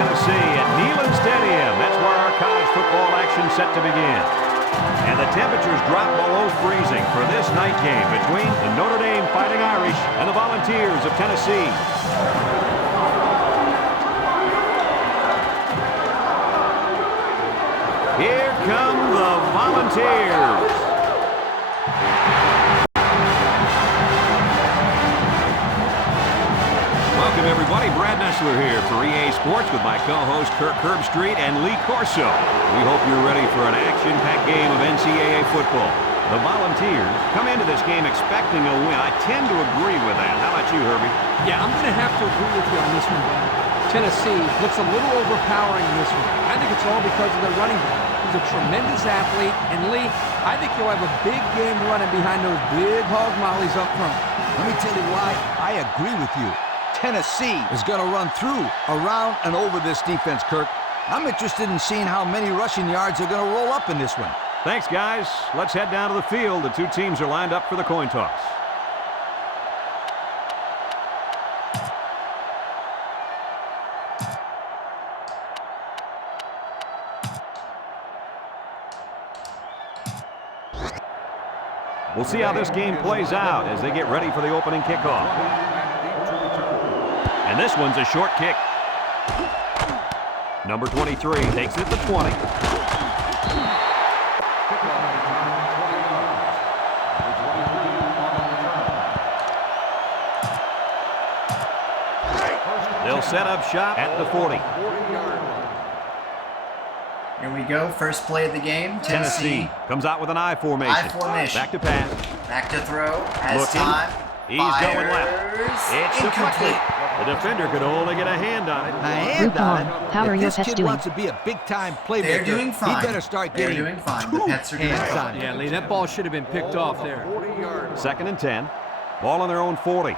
Tennessee at Neyland Stadium. That's where our college football action set to begin. And the temperatures drop below freezing for this night game between the Notre Dame Fighting Irish and the Volunteers of Tennessee. Here come the Volunteers. Welcome, everybody. Brad Nessler here for EA Sports with my co-host Kirk Herbstreit and Lee Corso. We hope you're ready for an action-packed game of NCAA football. The Volunteers come into this game expecting a win. I tend to agree with that. How about you, Herbie? Yeah, I'm going to have to agree with you on this one, Ben. Tennessee looks a little overpowering in this one. I think it's all because of their running back. He's a tremendous athlete. And Lee, I think you'll have a big game running behind those big hog mollies up front. Let me tell you why I agree with you. Tennessee is going to run through, around, and over this defense, Kirk. I'm interested in seeing how many rushing yards are going to roll up in this one. Thanks, guys. Let's head down to the field. The two teams are lined up for the coin toss. We'll see how this game plays out as they get ready for the opening kickoff. And this one's a short kick. Number 23 takes it to 20. They'll set up shop at the 40. Here we go. First play of the game. Tennessee comes out with an I formation. I formation. Back to pass. Back to throw. Has Looking. time. He's Fires. going left. It's incomplete. The defender could only get a hand on it. A hand Group on on. it. How are If your this pets kid doing? wants to be a big-time playmaker, They're doing fine. he better start They're getting doing fine. two The pets are doing hands fine. on it. Yeah, Lee, that ball should have been picked off there. 2nd and 10. Ball on their own 40.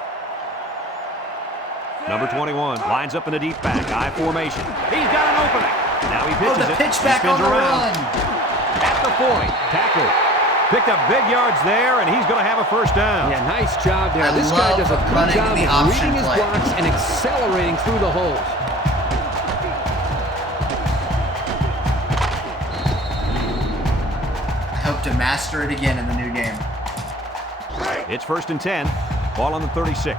Number 21 lines up in a deep back. I formation. He's got an opening. Now he pitches the it. pitch He back spins on the around. run. At the 40. Tackle. Picked up big yards there, and he's going to have a first down. Yeah, nice job there. I This guy love does a good running job the of option reading his play. blocks and accelerating through the holes. I hope to master it again in the new game. It's 1st and 10. Ball on the 36.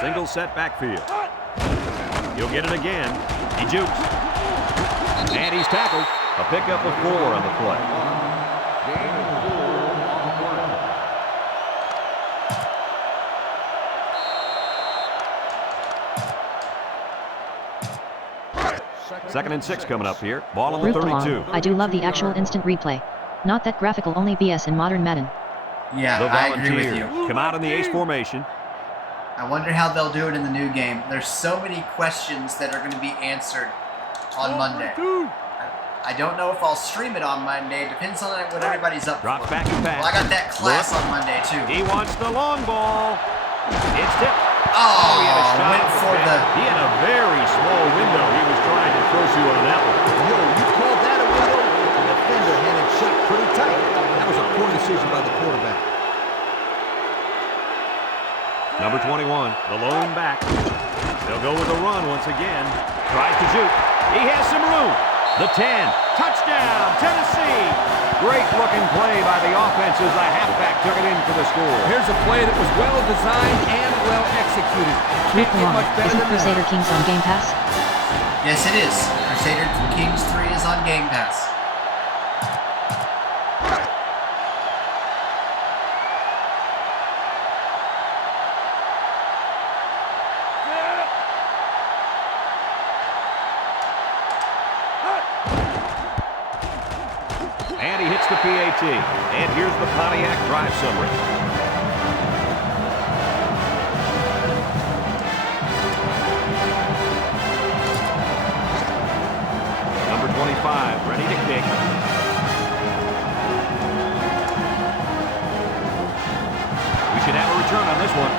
Single set backfield. He'll get it again. He jukes. And he's tackled. A pickup of 4 on the play. Second and 6 coming up here. Ball on the Group 32. along. I do love the actual instant replay. Not that graphical only BS in modern Madden. Yeah, The I agree with Volunteers you. come out in the ace formation. I wonder how they'll do it in the new game. There's so many questions that are going to be answered on Monday. I don't know if I'll stream it on Monday. Depends on what everybody's up Drops for. back and pass. Well, I got that class on Monday, too. He wants the long ball. It's tipped. Oh, he had a shot went at for the the... He had a very small window he was trying to throw to on that one. Yo, you called that a window? The defender had it shut pretty tight. That was a poor decision by the quarterback. Number 21, the lone back. They'll go with a run once again. Tries to shoot. He has some room. The 10. Touchdown, Tennessee. Great looking play by the offense as the halfback took it in for the score. Here's a play that was well designed and well executed. Group Can't get along. much better Isn't than that. Crusader Kings on Game Pass? Yes, it is. Crusader Kings 3 is on Game Pass. And he hits the PAT. And here's the Pontiac drive summary. Number 25, ready to kick. We should have a return on this one.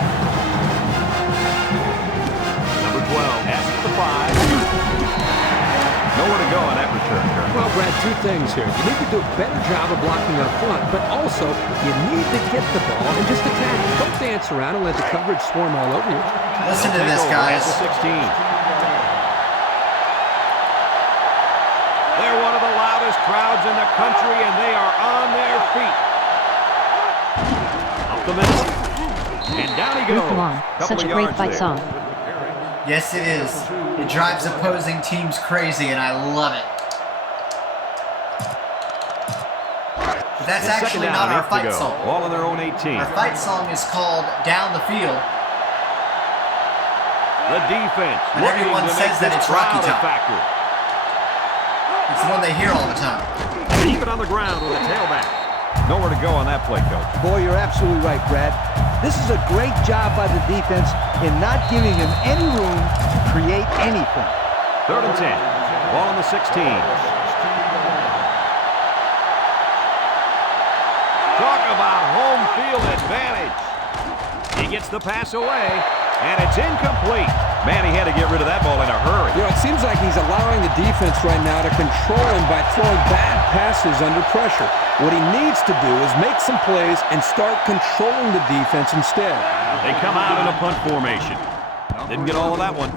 Number 12, passes the 5. Nowhere to go on that return, Kirk. Well, Brad, two things here. You need to do a better job of blocking up front, but also you need to get the ball and just attack it. Don't dance around and let the coverage swarm all over you. Listen to this, guys. 16. They're one of the loudest crowds in the country, and they are on their feet. Up the middle. And down he goes. Such a great fight song. Yes, it is. It drives opposing teams crazy, and I love it. But that's actually not our fight song. All on their own 18. Our fight song is called Down the Field. The defense. And everyone says that it's Rocky Top. Factor. It's the one they hear all the time. Keep it on the ground with a tailback. Nowhere to go on that play, Coach. Boy, you're absolutely right, Brad. This is a great job by the defense in not giving him any room to create anything. 3rd and 10. Ball on the 16. Talk about home field advantage. He gets the pass away, and it's incomplete. Man, he had to get rid of that ball in a hurry. You know, it seems like he's allowing the defense right now to control him by throwing bad passes under pressure. What he needs to do is make some plays and start controlling the defense instead. They come out in a punt formation. Didn't get all of that one.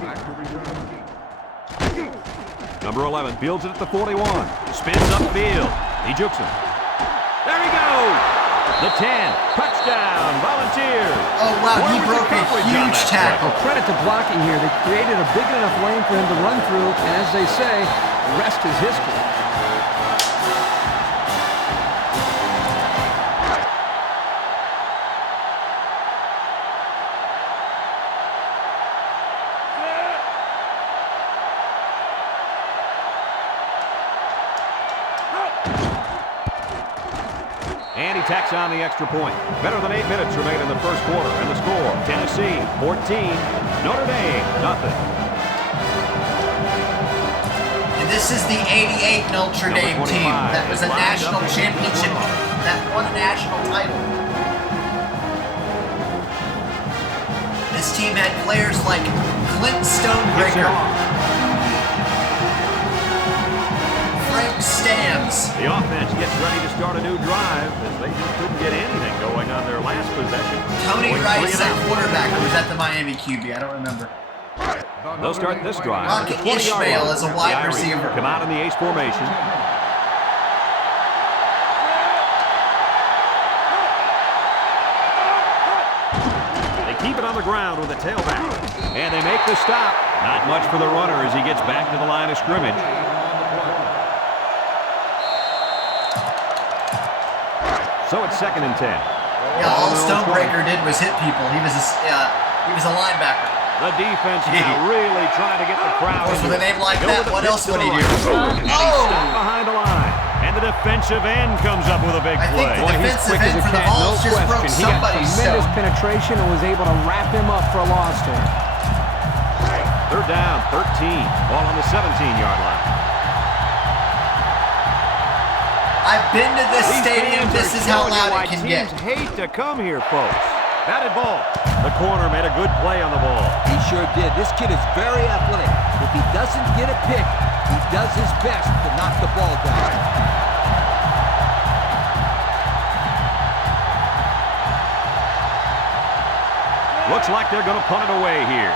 Number 11 fields it at the 41. Spins upfield. He jukes him. There he goes. The 10. Touchdown. Volunteers. Oh, wow. He broke a huge tackle. Credit to blocking here. They created a big enough lane for him to run through, and as they say, the rest is history. And he tacks on the extra point. Better than 8 minutes remain in the first quarter. And the score, Tennessee 14, Notre Dame nothing. And this is the 88 Notre Dame team that was a national championship, that won a national title. This team had players like Clint Stonebreaker, Frank Stams. The offense gets ready to start a new drive as they just couldn't get anything going on their last possession. Tony Rice at quarterback, or was that the Miami QB? I don't remember. They'll start this drive. Rocket Ishmael as a wide receiver. Come out in the ace formation. They keep it on the ground with a tailback. And they make the stop. Not much for the runner as he gets back to the line of scrimmage. So it's 2nd and 10. Yeah, all Stonebreaker did was hit people. He was a linebacker. The defense now really trying to get the crowd. Of course, with a name like that, what else would he do? And he's stopped behind the line. And the defensive end comes up with a big I think play. the defensive end for the Vols just broke He got somebody's tremendous stone. penetration and was able to wrap him up for a loss there. 3rd down, 13. Ball on the 17-yard line. I've been to this stadium. This is how loud it can get. Teams hate to come here, folks. Batted ball. The corner made a good play on the ball. He sure did. This kid is very athletic. If he doesn't get a pick, he does his best to knock the ball down. Looks like they're going to punt it away here.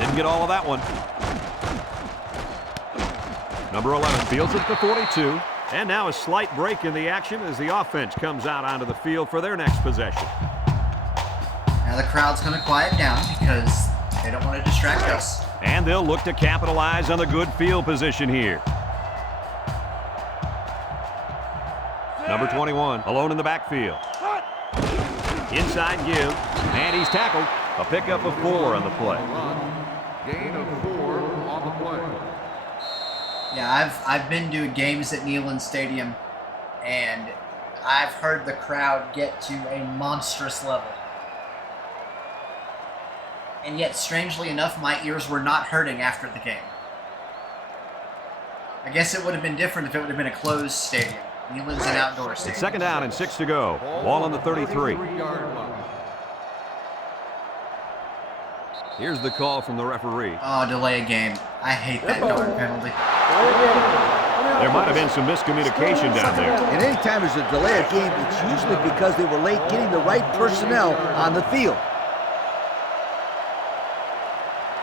Didn't get all of that one. Number 11 fields at the 42. And now a slight break in the action as the offense comes out onto the field for their next possession. Now the crowd's going to quiet down because they don't want to distract us. And they'll look to capitalize on the good field position here. Number 21, alone in the backfield. Inside give, and he's tackled. A pickup of 4 on the play. Gain of 4 on the play. Yeah, I've been to games at Neyland Stadium, and I've heard the crowd get to a monstrous level. And yet, strangely enough, my ears were not hurting after the game. I guess it would have been different if it would have been a closed stadium. Neyland's an outdoor stadium. It's 2nd down and 6 to go. Ball on the 33. Here's the call from the referee. Oh, delay a game. I hate that darn penalty. There might have been some miscommunication down there. And anytime there's a delay of game, it's usually because they were late getting the right personnel on the field.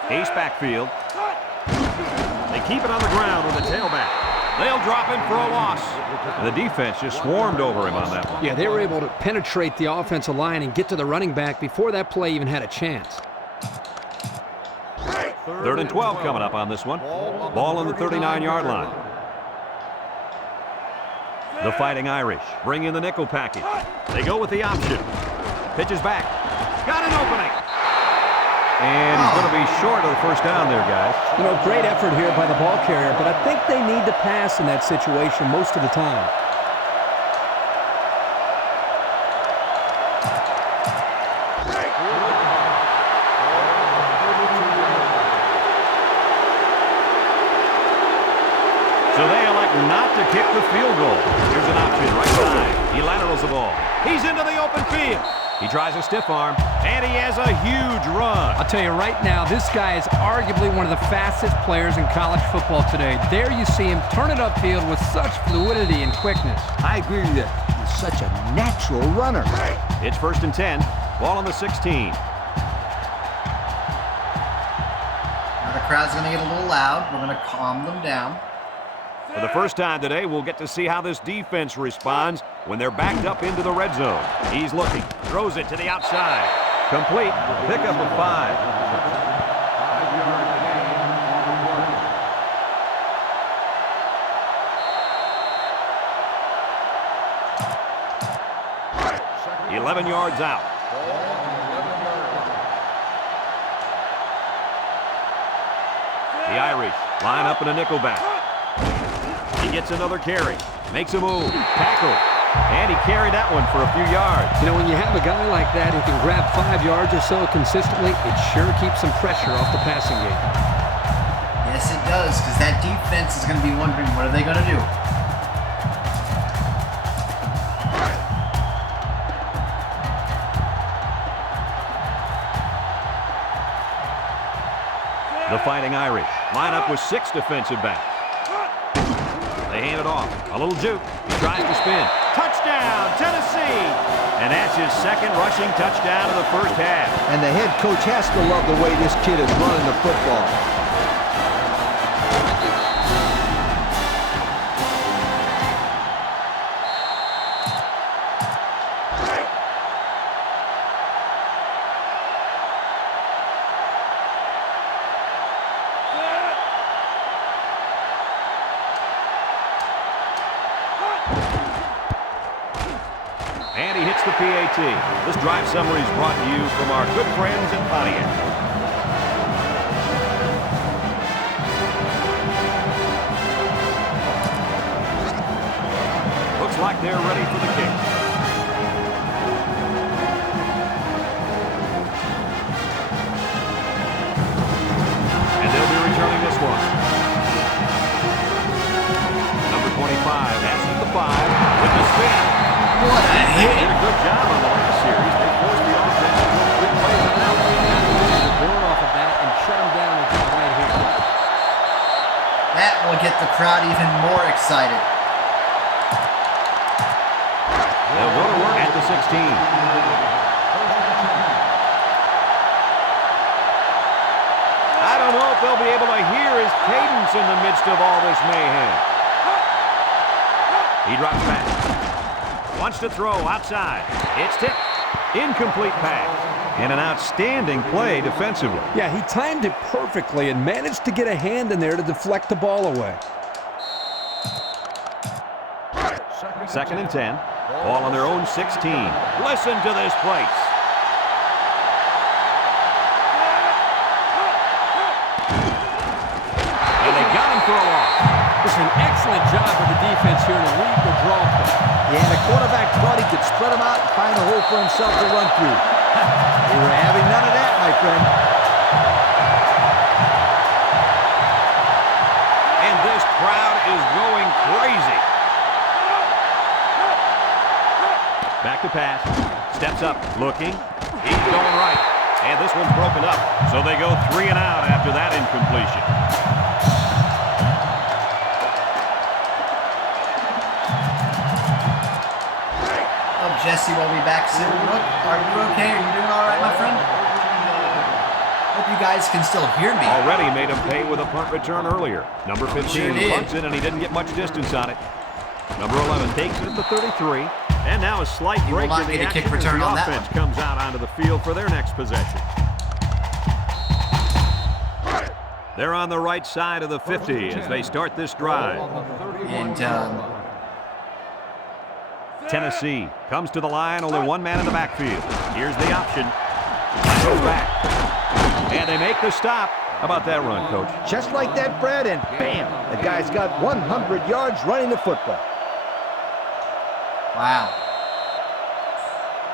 Ace backfield. They keep it on the ground with a tailback. They'll drop him for a loss. And the defense just swarmed over him on that one. Yeah, they were able to penetrate the offensive line and get to the running back before that play even had a chance. 3rd and 12 coming up on this one. Ball on the 39-yard line. The Fighting Irish bring in the nickel package. They go with the option. Pitches back. Got an opening. And he's going to be short of the first down there, guys. You know, great effort here by the ball carrier, but I think they need to pass in that situation most of the time. So they elect not to kick the field goal. Here's an option right side. He laterals the ball. He's into the open field. He tries a stiff arm, and he has a huge run. I'll tell you right now, this guy is arguably one of the fastest players in college football today. There you see him turn it upfield with such fluidity and quickness. I agree with you. He's such a natural runner. It's 1st and 10. Ball on the 16. Now the crowd's going to get a little loud. We're going to calm them down. For the first time today, we'll get to see how this defense responds when they're backed up into the red zone. He's looking, throws it to the outside. Complete, pickup of 5. Second. 11 yards out. The Irish line up in a nickelback. He gets another carry, makes a move, tackle, and he carried that one for a few yards. You know, when you have a guy like that who can grab 5 yards or so consistently, it sure keeps some pressure off the passing game. Yes, it does, because that defense is going to be wondering, what are they going to do? The Fighting Irish line up with 6 defensive backs. They hand it off. A little juke. He tries to spin. Touchdown, Tennessee! And that's his second rushing touchdown of the first half. And the head coach has to love the way this kid is running the football. And he hits the PAT. This drive summary is brought to you from our good friends in Pontiac. Looks like they're ready for the kick. And they'll be returning this one. Number 25 has the 5 with the spin. What a hit! They did a good job on the last series. They forced the offense to go quick plays on that one. They're build off of that and shut him down with it right here. That will get the crowd even more excited. They'll go to work at the 16. I don't know if they'll be able to hear his cadence in the midst of all this mayhem. He drops back. Wants to throw outside. It's tipped. Incomplete pass. And an outstanding play defensively. Yeah, he timed it perfectly and managed to get a hand in there to deflect the ball away. 2nd and 10. Ball on their own 16. Listen to this place. And they got him for a loss. This is an excellent job of the defense here to read the draw play. Yeah, the quarterback thought he could spread him out and find a hole for himself to run through. They were having none of that, my friend. And this crowd is going crazy. Back to pass. Steps up, looking. He's going right. And this one's broken up, so they go 3 and out after that incompletion. Oh, Jesse will be back soon. Are you okay? Are you doing all right, my friend? Hope you guys can still hear me. Already made him pay with a punt return earlier. Number 15 Sure punts it, and he didn't get much distance on it. Number 11 takes it at the 33. And now a slight He will break not in the get a kick action as return the on that offense one. comes out onto the field for their next possession. They're on the right side of the 50 as they start this drive. And Tennessee comes to the line, only one man in the backfield. Here's the option. Goes back. And they make the stop. How about that run, Coach? Just like that, Brad, and bam! The guy's got 100 yards running the football. wow.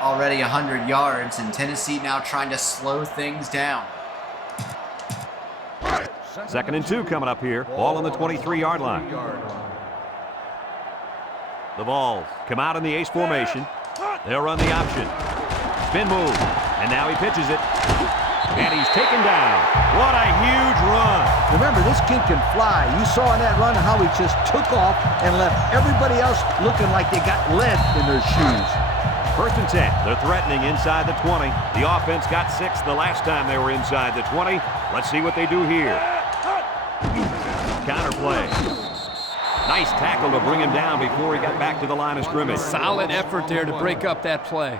Already 100 yards, and Tennessee now trying to slow things down. 2nd and 2 coming up here. Ball on the 23-yard line. The Vols come out in the ace formation. They'll run the option. Spin move. And now he pitches it. And he's taken down. What a huge run. Remember, this kid can fly. You saw in that run how he just took off and left everybody else looking like they got lead in their shoes. 1st and 10. They're threatening inside the 20. The offense got 6 the last time they were inside the 20. Let's see what they do here. Counter play. Nice tackle to bring him down before he got back to the line of scrimmage. Solid effort there to break up that play.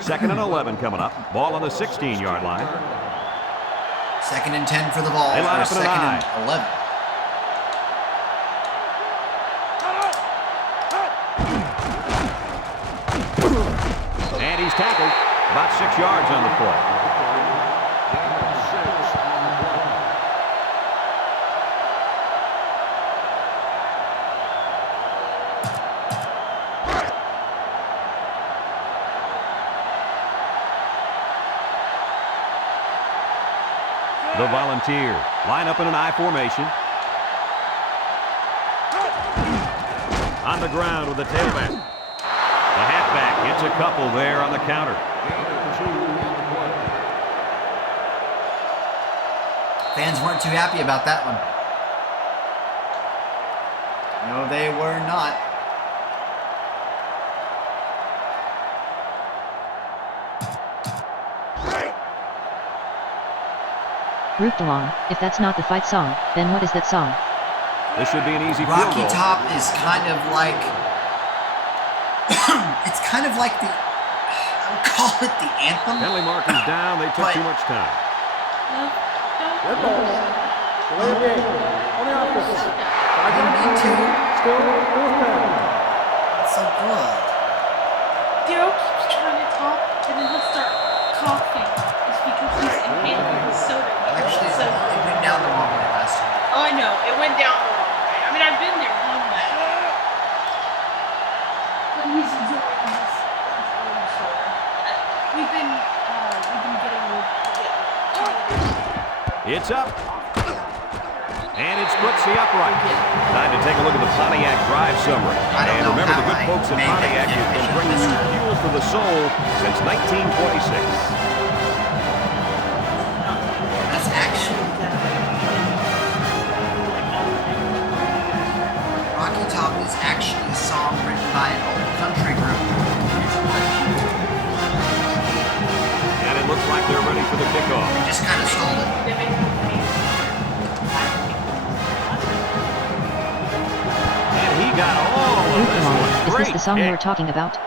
Second and 11 coming up. Ball on the 16-yard line. 2nd and 10 for the Vols. They line Or up in an 2nd I. and 11. And he's tackled. About 6 yards on the play. The Volunteers line up in an I formation. On the ground with the tailback. The halfback gets a couple there on the counter. Fans weren't too happy about that one. No, they were not. Root along. If that's not the fight song, then what is that song? This should be an easy field Rocky goal. Top is kind of like, it's kind of like the, I would call it the anthem. Penalty markers down. They took But- too much time. I didn't mean to. It's so good. Daryl keeps trying to talk, and then he'll start coughing. It's because he's inhaling his soda. Actually, So, it went down the wrong way last time. oh, I know. It went down the wrong way. I mean, I've been there, done that. But he's enjoying his own soda. We've been getting It's up. And it splits the upright. Time to take a look at the Pontiac Drive summary. I don't And know remember, how the good I folks at made that Pontiac have been connection bringing this you time. fuel for the soul since 1926. That's actually Rocky Top is actually a song written by an old country group. And it looks like they're ready for the kickoff. They just kind of stole it. And he got all of Root this along. one. Is this Great the song kick. you were talking about?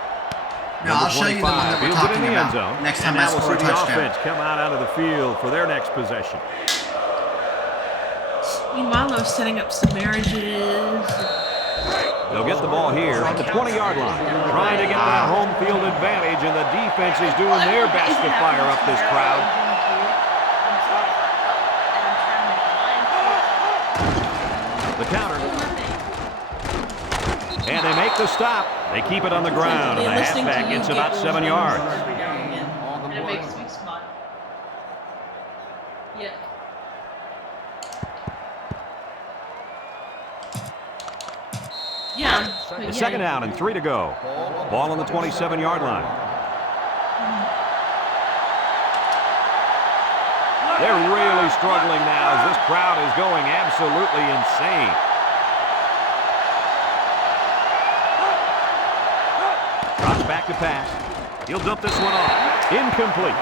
No, I'll show you the one that we're Fields it in talking the end about zone. next And time I now we'll score a see the touchdown. offense come out of the field for their next possession. Meanwhile, I was setting up some marriages. They'll get the ball here at the 20-yard line. Trying to get that home field advantage, and the defense is doing their best to fire up this crowd. The counter. And they make the stop. They keep it on the ground, and the halfback gets about 7 yards. And it makes me smile. Yeah. Yeah. It's second down and 3 to go. Ball on the 27-yard line. They're really struggling now as this crowd is going absolutely insane. Drops back to pass. He'll dump this one off. Incomplete.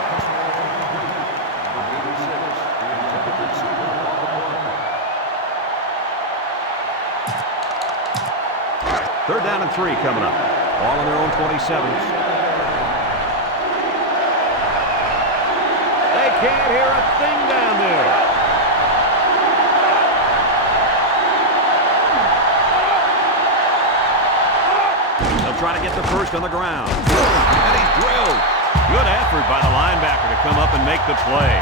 Third down and 3 coming up. Ball on their own 27. They can't hear a thing down there. They'll try to get the first on the ground. And he's drilled. Good effort by the linebacker to come up and make the play.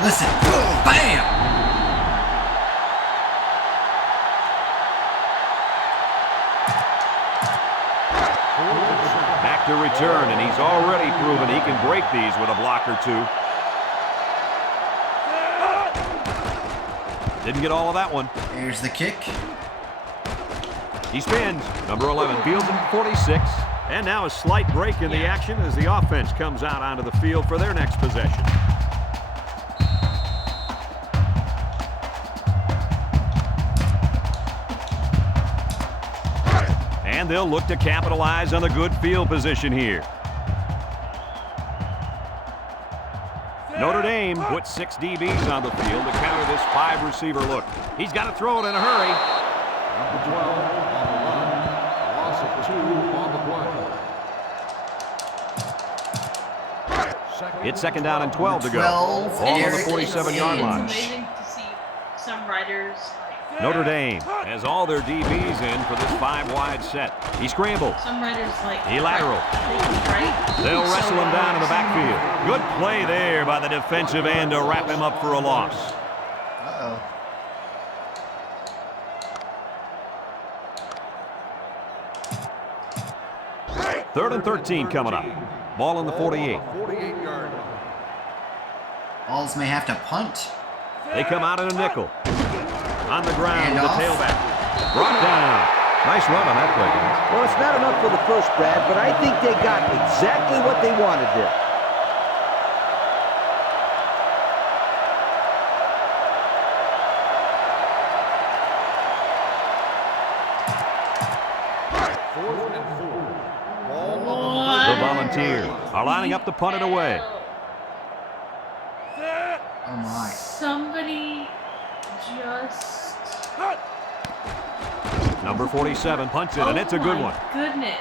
Listen. Bam! Back to return, and he's already proven he can break these with a block or two. Didn't get all of that one. Here's the kick. He spins. Number 11 fields him 46. And now a slight break in the action as the offense comes out onto the field for their next possession. And they'll look to capitalize on the good field position here. Notre Dame puts 6 DBs on the field to counter this 5-receiver look. He's got to throw it in a hurry. Number 12 on the run. Loss of 2 on the play. It's second down and 12 to go. 12. Ball on the 47-yard line. It's amazing to see some riders Notre Dame has all their DBs in for this 5-wide set. He scrambled. Some riders He lateral. Right? They'll wrestle him down in the backfield. Good play there by the defensive end to wrap him up for a loss. Uh-oh. Third and 13 coming up. Ball on the 48. 48-yard line. Balls may have to punt. They come out in a nickel. On the ground with the Handoff. tailback. Brought down. Nice run on that play, guys. Well, it's not enough for the first, Brad, but I think they got exactly what they wanted there. Fourth and 4. Ball on The Volunteers are lining up to punt it away. Oh, my. Somebody just... Number 47 punts it, and it's a good one. Goodness.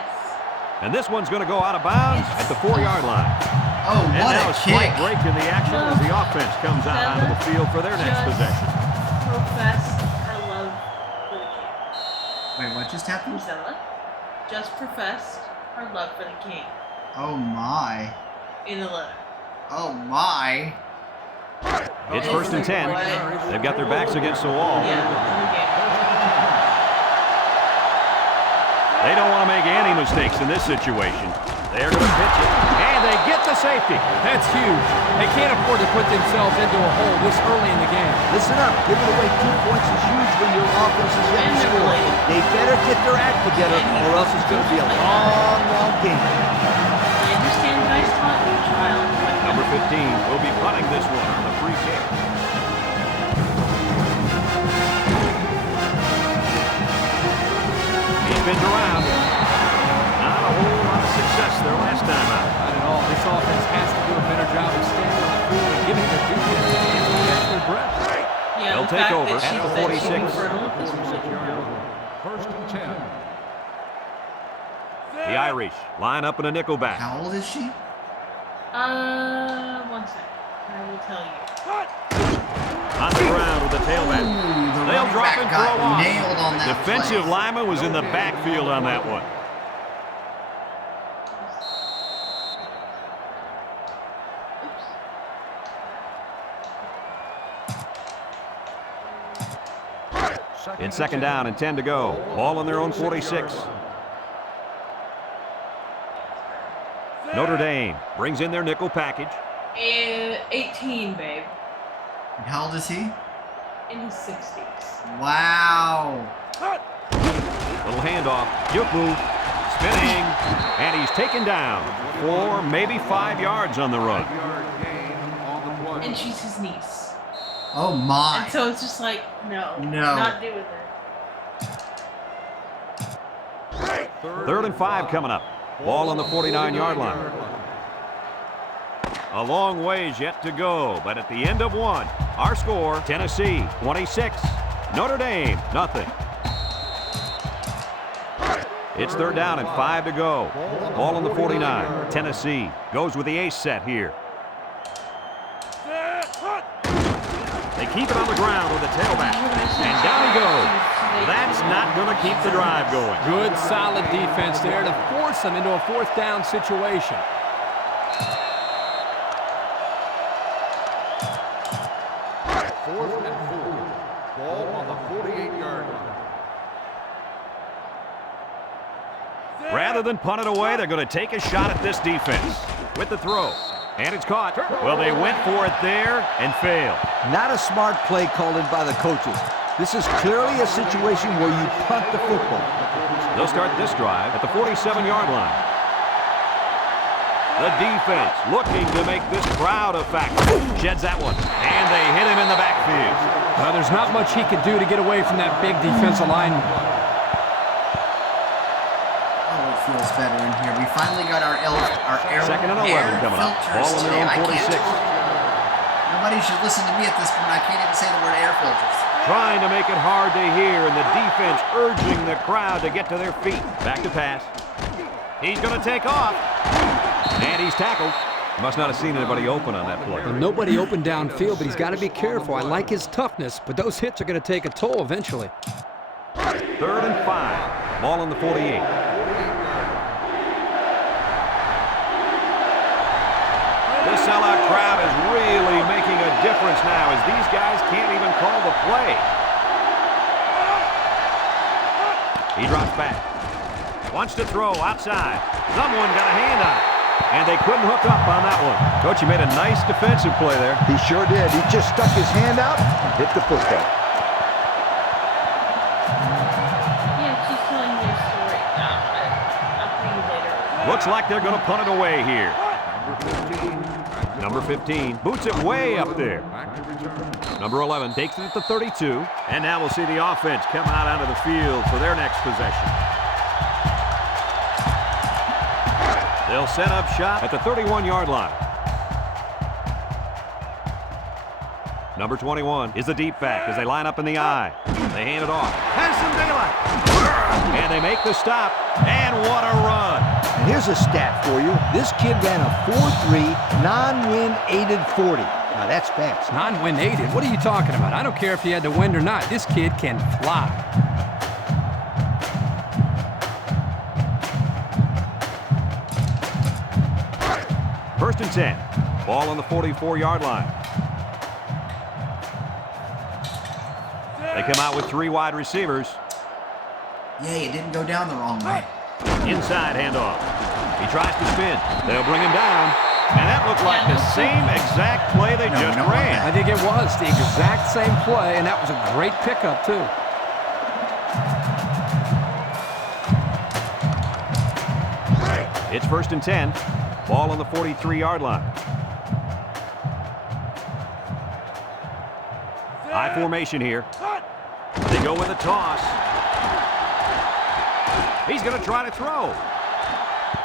And this one's going to go out of bounds at the 4-yard line. Oh, And what now a a slight kick. break in the action as the offense comes out onto the field for their next possession. Profess our love for the king. Wait, what just happened? Zella just professed our love for the king Oh, my. in the letter. Oh, my. It's first and 10. They've got their backs against the wall. They don't want to make any mistakes in this situation. They're going to pitch it, and they get the safety. That's huge. They can't afford to put themselves into a hole this early in the game. Listen up. Giving away 2 points is huge when your offense is yet to score. They better get their act together, or else it's going to be a long, long game. I understand you guys taught your child. Number 15 will be punting this one on the free kick. He spins around. Not a whole lot of success their last time out. Not at all. This offense has to do a better job of standing on the field and giving the defense a chance to catch their breath. Yeah, They'll the take fact over that at she the said she 46. preferred to look this way. 46-yard line. First and 10. The Irish line up in a nickelback. How old is she? 1 second. I will tell you. On the ground with the tailback. Ooh, the They'll running drop back and got throw off. nailed on that Defensive play. lineman was in the backfield on that one. In second down and 10 to go. Ball on their own 46. Notre Dame brings in their nickel package. A 18, babe. And how old is he? In his 60s. Wow. Little handoff. Juke move. Spinning. And he's taken down. 4, maybe 5 yards on the run. And she's his niece. Oh, my. And so it's just like, no. No. Not doing that. 3rd and 5 coming up. Ball on the 49-yard line. A long ways yet to go, but at the end of one, our score, Tennessee 26, Notre Dame nothing. It's 3rd down and 5 to go. Ball on the 49. Tennessee goes with the ace set here. They keep it on the ground with the tailback. And down he goes. That's not going to keep the drive going. Good, solid defense there to force them into a 4th down situation. Fourth and 4. Ball on the 48-yard line. Rather than punt it away, they're going to take a shot at this defense with the throw. And it's caught. Well, they went for it there and failed. Not a smart play called in by the coaches. This is clearly a situation where you punt the football. They'll start this drive at the 47-yard line. The defense looking to make this crowd a factor. Sheds that one. And they hit him in the backfield. There's not much he could do to get away from that big defensive lineman. Oh, it feels better in here. We finally got our air 2nd and 11 coming up. Ball on their own 46. Nobody should listen to me at this point. I can't even say the word air filters. Trying to make it hard to hear, and the defense urging the crowd to get to their feet. Back to pass. He's going to take off. And he's tackled. Must not have seen anybody open on that play. Well, nobody open downfield, but he's got to be careful. I like his toughness, but those hits are going to take a toll eventually. 3rd and 5. Ball on the 48. This sellout crowd is really making a difference now as these guys can't even call the play. He drops back. Wants to throw outside. Someone got a hand on it. And they couldn't hook up on that one. Coach, you made a nice defensive play there. He sure did. He just stuck his hand out and hit the football. Yeah, she's telling me a story. I'll tell you later. Looks like they're going to punt it away here. Number 15 boots it way up there. Number 11 takes it at the 32. And now we'll see the offense come out onto the field for their next possession. They'll set up shop at the 31-yard line. Number 21 is the deep back as they line up in the I. They hand it off. Has some daylight. And they make the stop. And what a run. And here's a stat for you. This kid ran a 4.3 non-win aided 40. Now that's fast. Non-win aided? What are you talking about? I don't care if he had to win or not. This kid can fly. First and 10. Ball on the 44-yard line. They come out with 3 wide receivers. Yay, it didn't go down the wrong way. Inside handoff. He tries to spin. They'll bring him down. And that looked like the same exact play they just ran. I think it was the exact same play, and that was a great pickup, too. It's first and 10. Ball on the 43-yard line. High formation here. They go with a toss. He's going to try to throw.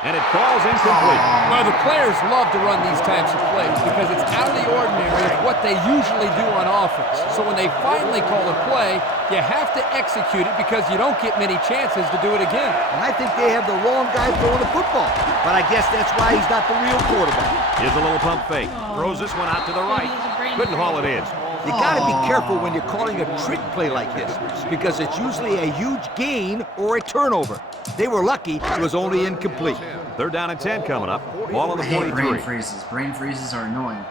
And it falls incomplete. Well, the players love to run these types of plays because it's out of the ordinary of what they usually do on offense. So when they finally call a play, you have to execute it because you don't get many chances to do it again. And I think they have the wrong guy throwing the football. But I guess that's why he's not the real quarterback. Here's a little pump fake. Throws this one out to the right. Couldn't haul it in. You got to be careful when you're calling a trick play like this because it's usually a huge gain or a turnover. They were lucky it was only incomplete. 3rd down and 10 coming up. Ball on the I hate 43. brain freezes. Brain freezes are annoying.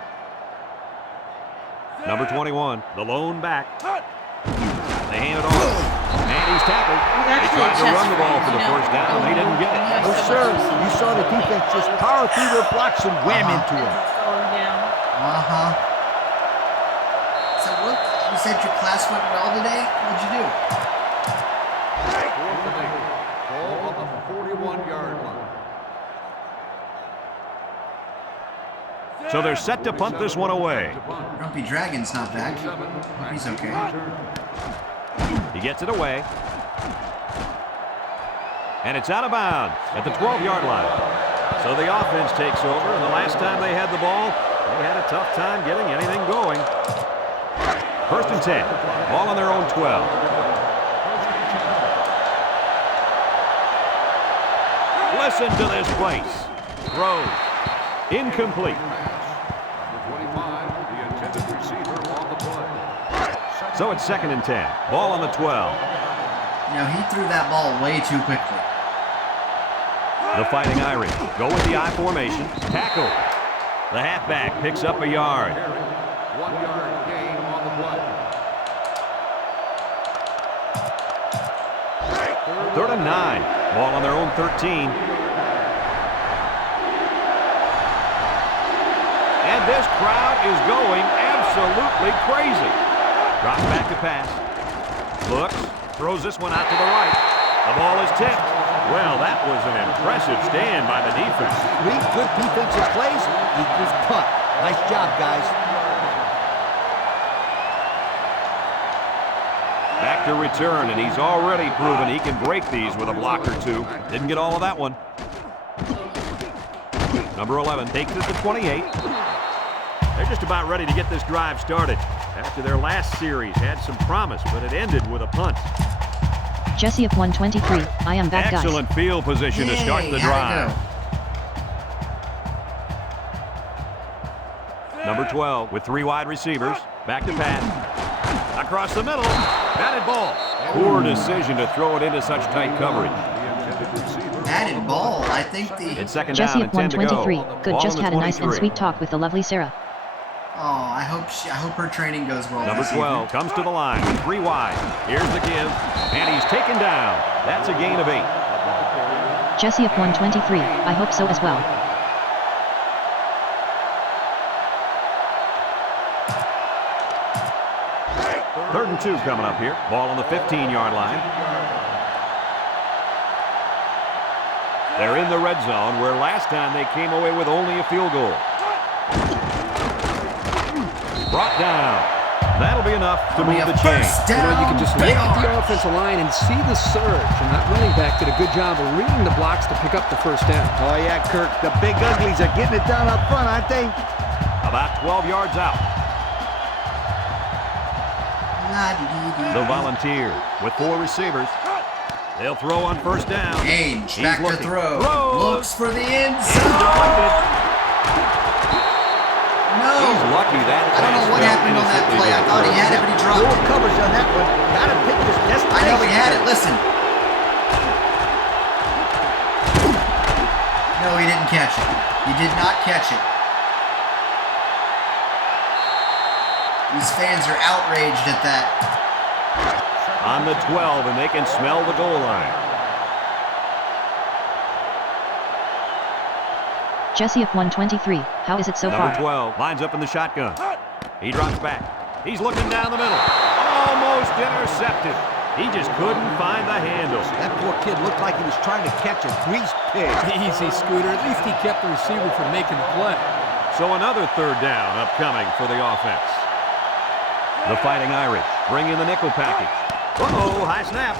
Number 21, the lone back. They hand it off. And he's tackled. They tried to run the ball for the first down. They didn't get it. Oh, sir, you saw the defense just power through their blocks and wham into him. Uh-huh. So look, you said your class went well today? What'd you do? Ball on the 41-yard line. So they're set to punt this one away. Grumpy Dragon's not back. He's okay. He gets it away. And it's out of bounds at the 12-yard line. So the offense takes over, and the last time they had the ball, they had a tough time getting anything going. 1st and 10. Ball on their own 12. Listen to this place. Throws. Incomplete. So it's 2nd and 10. Ball on the 12. You know, he threw that ball way too quickly. The Fighting Irish go with the I formation. Tackle. The halfback picks up a yard. 1-yard gain on the play. 3rd and 9. Ball on their own 13. And this crowd is going absolutely crazy. Drops back to pass. Looks. Throws this one out to the right. The ball is tipped. Well, that was an impressive stand by the defense. 3 good defensive plays equals punt. Nice job, guys. Back to return, and he's already proven he can break these with a block or two. Didn't get all of that one. Number 11 takes it to 28. They're just about ready to get this drive started. After their last series had some promise, but it ended with a punt. Jesse of 123. I am back, guys. Excellent field position to start the drive. Number 12 with 3 wide receivers. Back to pass. Across the middle. Batted ball. Poor decision to throw it into such tight coverage. Batted ball. I think the... It's 2nd Jesse down of and 10 to go. 123. Good, Ball just on the had a nice and 23. sweet talk with the lovely Sarah. Oh, I hope her training goes well. Number this 12 evening. comes to the line with 3 wide. Here's the give, and he's taken down. That's a gain of 8. Jesse of 123. I hope so as well. Third and 2 coming up here. Ball on the 15-yard line. They're in the red zone, where last time they came away with only a field goal. Brought down. That'll be enough to move the chain. You know, you can just look at the offensive line and see the surge, and that running back did a good job of reading the blocks to pick up the first down. Oh, yeah, Kirk. The big uglies are getting it done up front, aren't they? About 12 yards out. The Volunteers with 4 receivers. They'll throw on first down. Gage, He's back to looking. throw. Throws. Looks for the end zone. Deflected. No. He's lucky that I don't know what happened on that play. I thought he had it, but he dropped Full it. coverage on that one. Gotta pick this destination. I know he had it. Listen. No, he didn't catch it. He did not catch it. These fans are outraged at that. On the 12, and they can smell the goal line. Jesse of 123. How is it so Number far? 12 lines up in the shotgun. He drops back. He's looking down the middle. Almost intercepted. He just couldn't find the handle. That poor kid looked like he was trying to catch a greased pig. Easy, Scooter. At least he kept the receiver from making the play. So another third down upcoming for the offense. The Fighting Irish bring in the nickel package. Uh-oh, high snap.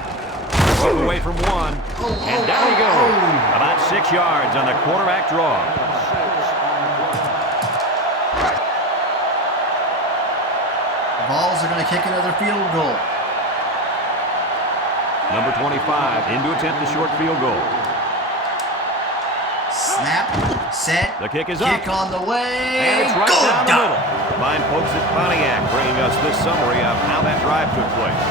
Broke away from one. And down he goes. About 6 yards on the quarterback draw. Vols are going to kick another field goal. Number 25 in to attempt the short field goal. Snap, set, The kick is up. kick on the way. And it's right Go down the Duck! middle. The fine folks at Pontiac bringing us this summary of how that drive took place.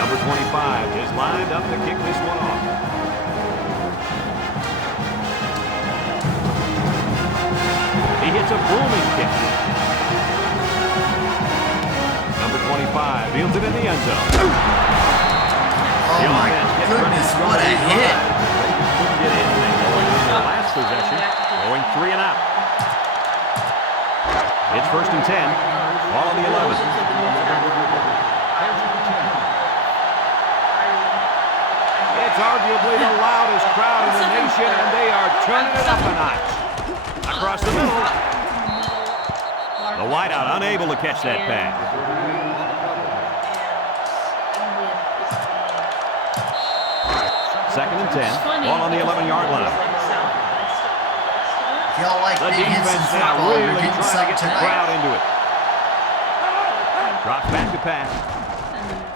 Number 25 is lined up to kick this one off. He hits a booming kick. Number 25 fields it in the end zone. Oh, The my offense gets ready to goodness, start what a drive. hit. They couldn't get anything going on their last possession, going 3 and out. It's 1st and 10. Ball on the 11. It's arguably the loudest crowd in the nation, and they are turning it up a notch. Across the middle. The wideout unable to catch that pass. 2nd and 10. Ball on the 11-yard line. If y'all like The big hits in defense now football, you're really getting trying to some get the crowd tonight. into it. Drops back to pass.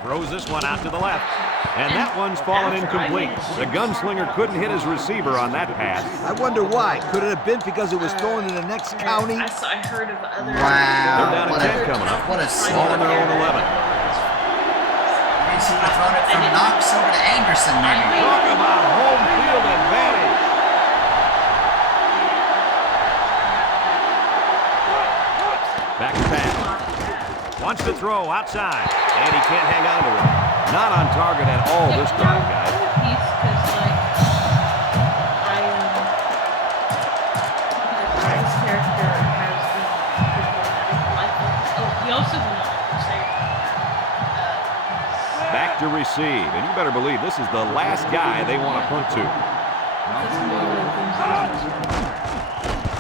Throws this one out to the left. And that one's fallen incomplete. The gunslinger couldn't hit his receiver on that pass. I wonder why. Could it have been because it was thrown in the next county? I heard of other. They're down Wow, to 10 coming up. what a Ball on their own 11. Maybe he would have thrown it from Knox over to Anderson, maybe. Talk about home field advantage. Back to pass. Wants to throw outside, and he can't hang on to it. Not on target at all this drive, guys. Back to receive, and you better believe this is the last guy they want to punt to.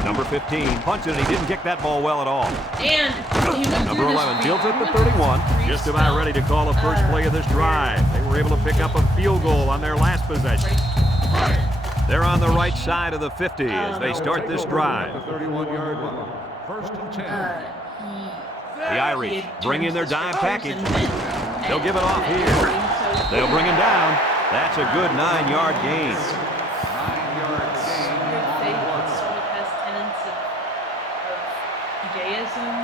Number 15 punched it, and he didn't kick that ball well at all. And Number 11 fields at the 31. Just about ready to call the first play of this drive. They were able to pick up a field goal on their last possession. They're on the right side of the 50 as they start this drive. The 31-yard line. 1st and 10. The Irish bring in their dime package. They'll give it off here. They'll bring him down. That's a good 9-yard gain. 9-yard gain. Sort of has tenets of Judaism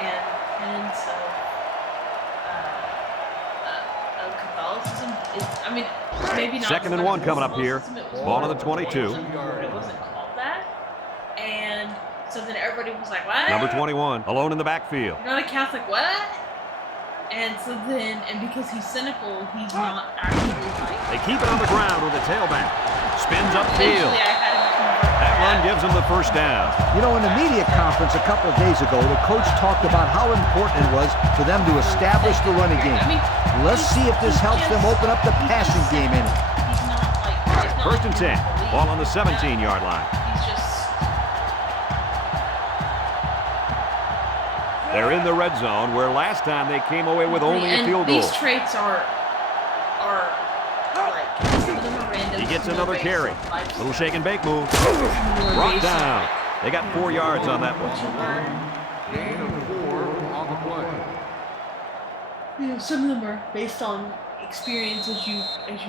and tenets of Catholicism. I mean, maybe not. 2nd and 1 coming up here. Ball on the 22. But it wasn't called that. And so then everybody was like, what? Number 21 alone in the backfield. You're not a Catholic, what? And so then, and because he's cynical, he's not actually like. They keep it on the ground with the tailback. Spins upfield. Eventually, I had him convert That run gives them the first down. You know, in the media conference a couple of days ago, the coach talked about how important it was for them to establish the running game. I mean, Let's see if this helps them open up the passing game in it. He's not like. It's not 1st and like 10. he doesn't Ball on the believe. 17-yard line. He's just. They're in the red zone where last time they came away with only a And field goal. these traits are like some of them are random. He gets some another are based carry. on life Little shake and bake move. some are Brought based on, down. like, They got 4 yards on that one. what you learn. Gain of 4 on the play. You know, some of them are based on experience as you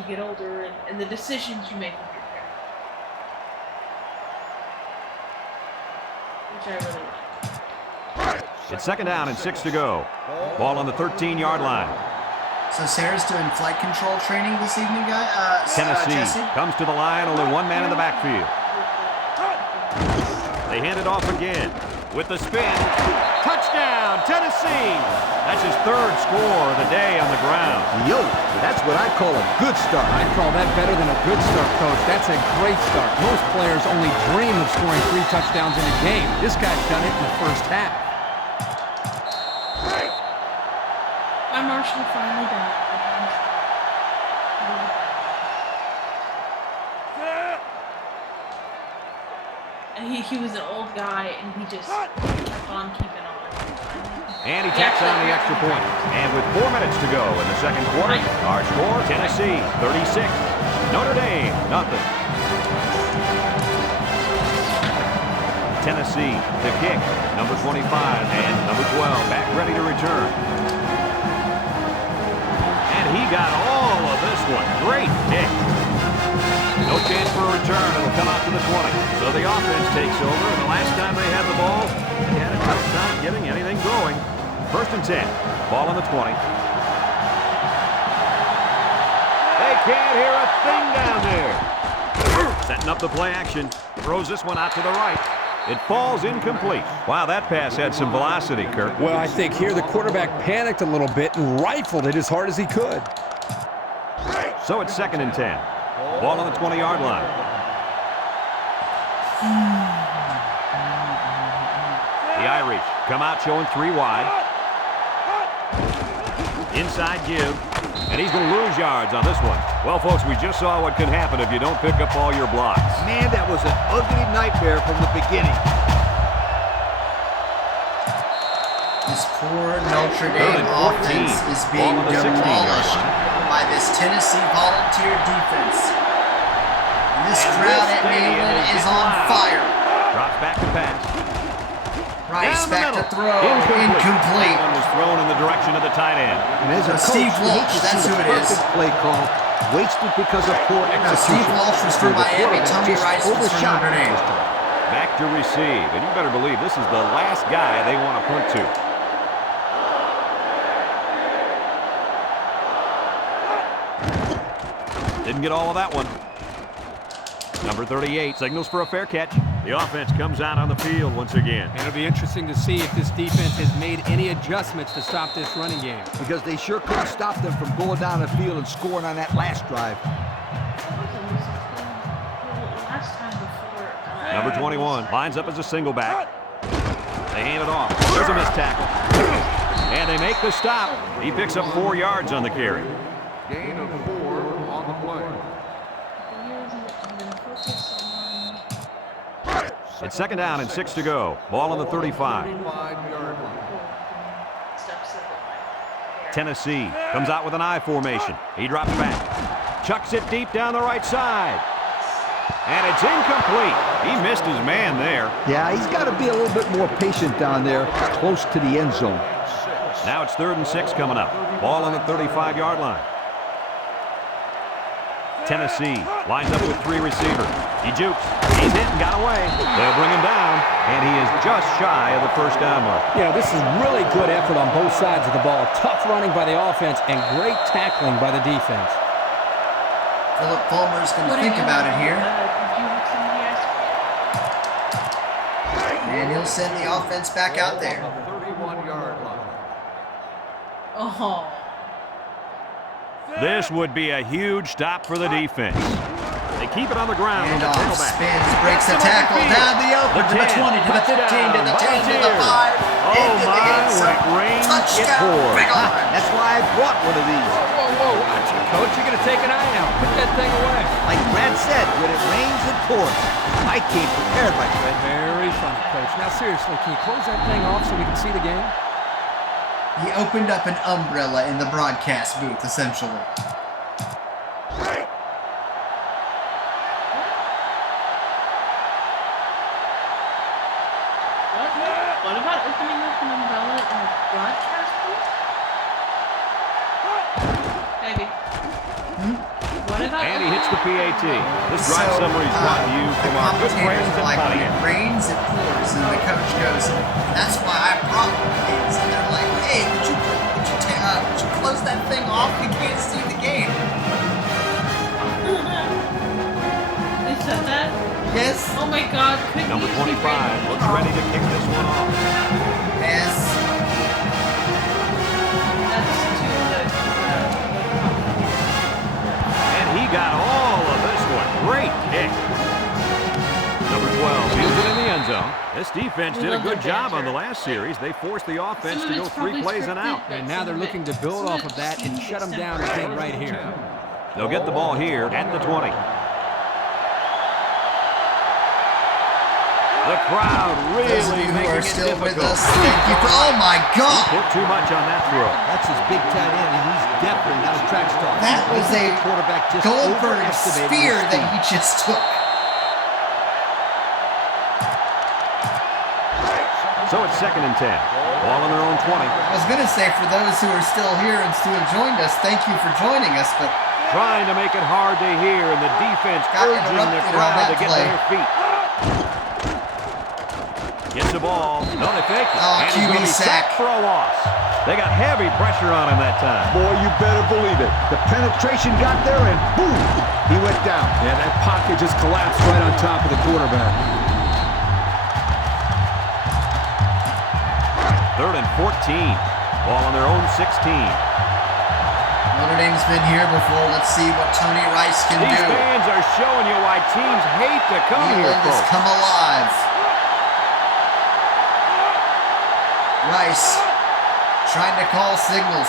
get older and the decisions you make with your parents. Which I really like. It's 2nd down and 6 to go. Ball on the 13-yard line. So Sarah's doing flight control training this evening, Tennessee Jesse? comes to the line, only one man in the backfield. They hand it off again with the spin. Touchdown, Tennessee! That's his 3rd score of the day on the ground. Yo, that's what I call a good start. I call that better than a good start, Coach. That's a great start. Most players only dream of scoring 3 touchdowns in a game. This guy's done it in the first half. My Marshall finally died. And he was an old guy, and he just kept on keeping on. And he tacks on the extra point. And with 4 minutes to go in the second quarter, our score, Tennessee 36, Notre Dame nothing. Tennessee, the kick, number 25 and number 12 back ready to return. And he got all of this one. Great kick. No chance for a return. It'll come out to the 20. So the offense takes over, and the last time they had the ball, they had a tough time getting anything going. 1st and 10. Ball on the 20. They can't hear a thing down there. Setting up the play action. Throws this one out to the right. It falls incomplete. Wow, that pass had some velocity, Kirk. Well, I think here the quarterback panicked a little bit and rifled it as hard as he could. So it's 2nd and 10. Ball on the 20-yard line. The Irish come out showing 3 wide. Inside give. And he's going to lose yards on this one. Well, folks, we just saw what can happen if you don't pick up all your blocks. Man, that was an ugly nightmare from the beginning. This poor Notre Dame offense is being demolished by this Tennessee Volunteer defense. This crowd at Neyland is on fire. Drops back to pass. Rice back to throw. Incomplete. One was thrown in the direction of the tight end. And as a coach, Steve you hate Walsh, to that's see who the it is. perfect play call wasted because of poor No, execution. Steve Walsh was for The Miami. quarterback Tommy just Rice was for overshot Notre Dame. Back to receive. And you better believe this is the last guy they want to punt to. Didn't get all of that one. Number 38 signals for a fair catch. The offense comes out on the field once again. And it'll be interesting to see if this defense has made any adjustments to stop this running game. Because they sure couldn't stop them from going down the field and scoring on that last drive. Number 21 lines up as a single back. They hand it off. There's a missed tackle. And they make the stop. He picks up 4 yards on the carry. Gain of 4 on the play. It's 2nd down and 6 to go. Ball on the 35. 5-yard line. Tennessee comes out with an I formation. He drops back. Chucks it deep down the right side. And it's incomplete. He missed his man there. Yeah, he's got to be a little bit more patient down there, close to the end zone. Now it's 3rd and 6 coming up. Ball on the 35-yard line. Tennessee lines up with 3 receivers. He jukes. He's hit and got away. They'll bring him down, and he is just shy of the 1st down mark. Yeah, this is really good effort on both sides of the ball. Tough running by the offense and great tackling by the defense. Philip Fulmer's going to think about it here. And he'll send the offense back out there. 31-yard line. Oh. This would be a huge stop for the defense. They keep it on the ground. And on the off, tailback. spins, breaks the tackle, down the open, to the 20, to the 15, to the 10, to the 5, into the end zone. When it rains, it Touchdown, pours. big arm. That's why I brought one of these. Whoa, watch it, Coach. You're going to take an eye out. Put that thing away. Like Brad said, when it rains, it pours. I came prepared, my friend. Very funny, Coach. Now, seriously, can you close that thing off so we can see the game? He opened up an umbrella in the broadcast booth, essentially. What about opening up an umbrella in a broadcast booth? Maybe. What about And he hits the PAT. This So, drive summary is brought to you the from our good commentators friends are at like, when it Pontiac. rains, it pours, and the coach goes, that's why I brought these. And they're like, hey, would you close that thing off? We can't see the game. They said that? Yes? Oh my god, couldn't Number you 25 looks ready to kick this one off. Yes. That's too good. And he got all of this one. Great kick. Number 12 fields it in the end zone. This defense did a good job on the last series. They forced the offense to go 3 plays and out. And now they're looking to build off of that and shut them down again right here. They'll get the ball here at the 20. The crowd Those of really you who making are it still with difficult. us, thank you for. Oh my He God! put too much on that throw. That's his big tight end, and he's definitely not a track star. That was a quarterback just Goldberg overestimated spear his that speed. he just took. So it's 2nd and 10. Ball on their own 20. I was going to say, for those who are still here and who have joined us, thank you for joining us, but Trying to make it hard to hear, and the defense Got urging the interrupted on crowd that to get play. to their feet. Gets the ball. No, they fake it. Oh, And he's QB going to be sack. sacked for a loss. They got heavy pressure on him that time. Boy, you better believe it. The penetration got there, and boom, he went down. Yeah, that pocket just collapsed right on top of the quarterback. 3rd and 14. Ball on their own 16. Notre Dame's been here before. Let's see what Tony Rice can These do. fans are showing you why teams hate to come here, Neyland has folks. come alive. Rice trying to call signals.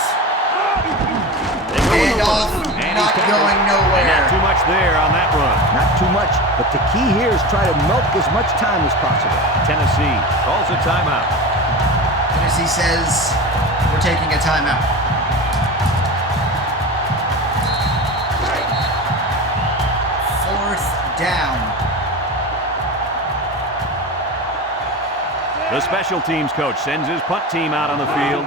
And off, not going nowhere. Not too much there on that run. Not too much, but the key here is try to milk as much time as possible. Tennessee calls a timeout. Tennessee says, we're taking a timeout. Fourth down. The special teams coach sends his punt team out on the field.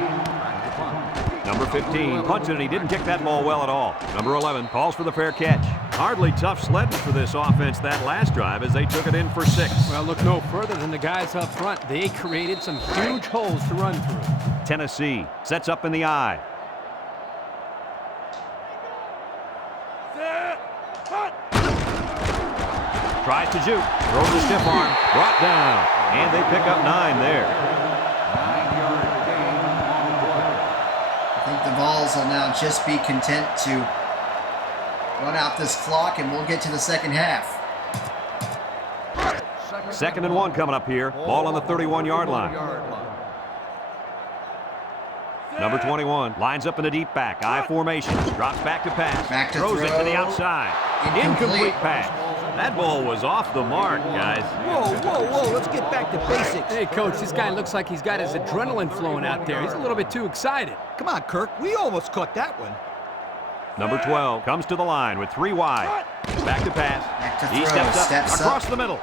Number 15 punted, and he didn't kick that ball well at all. Number 11 calls for the fair catch. Hardly tough sledding for this offense that last drive as they took it in for 6. Well, look no further than the guys up front. They created some huge holes to run through. Tennessee sets up in the eye. Tries to juke, throws a stiff arm, brought down, and they pick up 9 there. I think the Vols will now just be content to run out this clock, and we'll get to the second half. 2nd and 1 coming up here. Ball on the 31-yard line. Number 21 lines up in the deep back. I formation. Drops back to pass. Back to throws throw. it to the outside. Incomplete pass. That ball was off the mark, guys. Whoa, whoa, whoa, let's get back to basics. Hey, Coach, this guy looks like he's got his adrenaline flowing out there. He's a little bit too excited. Come on, Kirk, we almost caught that one. Number 12 comes to the line with 3 wide. Back to pass. Back to He throw. steps up across the middle.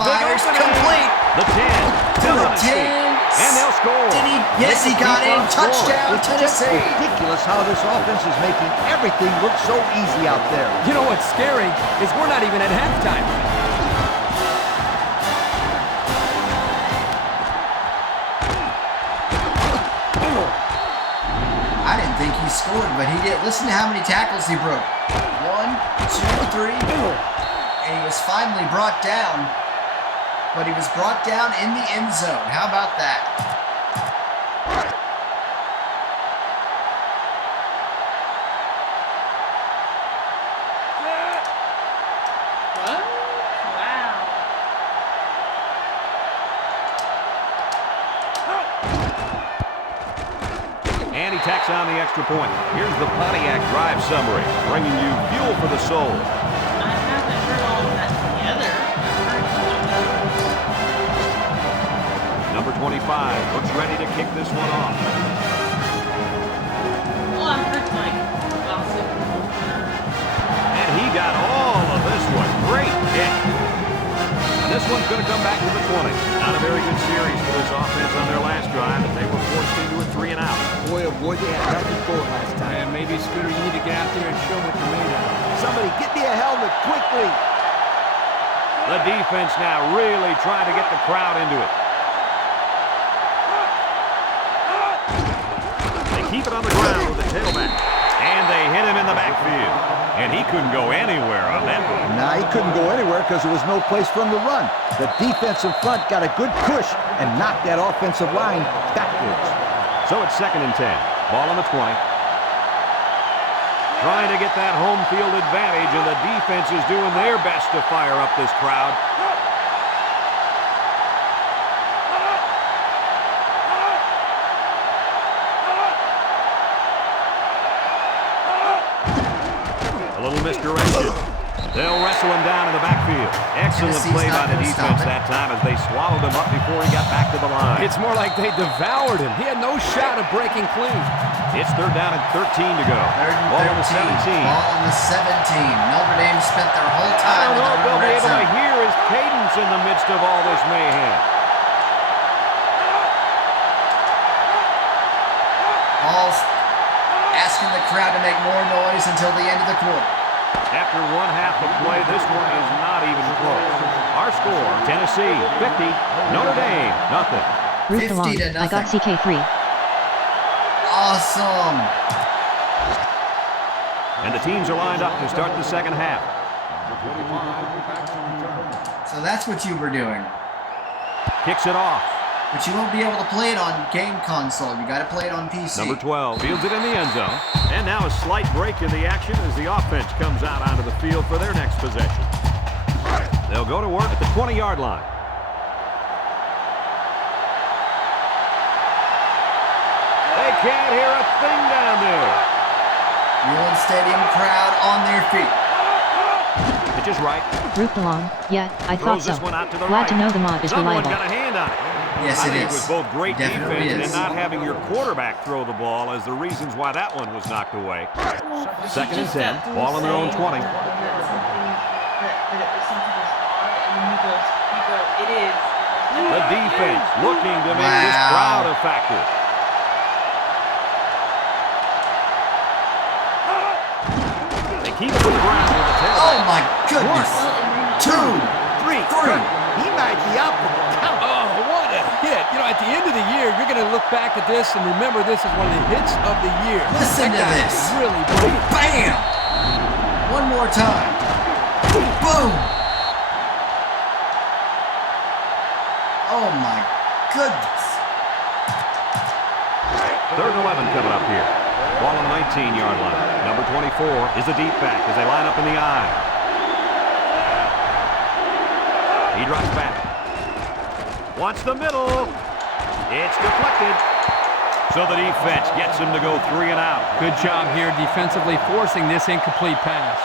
Fires Big opening. complete. The 10. To Still the on his feet. 10. And they'll score. Did he? Yes, he got in. Touchdown, It's just Tennessee. ridiculous how this offense is making everything look so easy out there. You know what's scary is we're not even at halftime. I didn't think he scored, but he did. Listen to how many tackles he broke. 1, 2, 3. And he was finally brought down. But he was brought down in the end zone. How about that? What? Wow. And he tacks on the extra point. Here's the Pontiac drive summary, bringing you fuel for the soul. I haven't heard all of that together. Number 25 looks ready to kick this one off. Well, I've heard like gossip. And he got all of this one. Great kick. And this one's going to come back to the 20. Not a very good series for this offense on their last drive as they were forced into a 3 and out. Boy, oh boy, they had nothing for it last time. And maybe, Scooter, you need to get out there and show what you're made of. Somebody get me a helmet quickly. The defense now really trying to get the crowd into it. They keep it on the ground with the tailback. And they hit him in the backfield. And he couldn't go anywhere on that one. Nah, he couldn't go anywhere because there was no place for him to run. The defensive front got a good push and knocked that offensive line backwards. So it's 2nd and 10. Ball on the 20. Trying to get that home field advantage, and the defense is doing their best to fire up this crowd. A little misdirection. They'll wrestle him down in the backfield. Excellent Tennessee's play by not the gonna defense stop it. that time as they swallowed him up before he got back to the line. It's more like they devoured him. He had no shot of breaking clean. It's 3rd down and 13 to go. 3rd and Ball on the 13. 17. Ball on the 17. Notre Dame spent their whole I time don't in know if the they'll be red able to zone. hear his cadence in the midst of all this mayhem. Ball's asking the crowd to make more noise until the end of the quarter. After one half of play, this one is not even close. Our score, Tennessee 50, Notre Dame nothing. Root 50 belong. to I got nothing. CK3. Awesome. And the teams are lined up to start the second half. So that's what you were doing. Kicks it off. But you won't be able to play it on game console. You got to play it on PC. Number 12 fields it in the end zone. And now a slight break in the action as the offense comes out onto the field for their next possession. They'll go to work at the 20-yard line. They can't hear a thing down there. Neyland Stadium crowd on their feet. Pitch is right. Root along. Yeah, I thought Throws so. this one out to the Glad right. to know the mod is Someone reliable. got a hand on it. Yes, I it think is. it was both great Definitely defense is. and not having your quarterback throw the ball as the reasons why that one was knocked away. Second and 10. Ball on their own 20. That it was something was hard, and then you go, it is. The defense looking to make this crowd a factor. They keep it to the ground with the tailback. Oh my goodness. 2, 3. He might be up for the count. Oh, what a hit. You know, at the end of the year, you're going to look back at this and remember this as one of the hits of the year. Listen to That guy this. really big. Bam! One more time. Boom! Oh my goodness. Third and 11 coming up here. Ball on the 19-yard line. Number 24 is the deep back as they line up in the I. He drops back. Wants the middle. It's deflected. So the defense gets him to go 3 and out. Good job here defensively forcing this incomplete pass.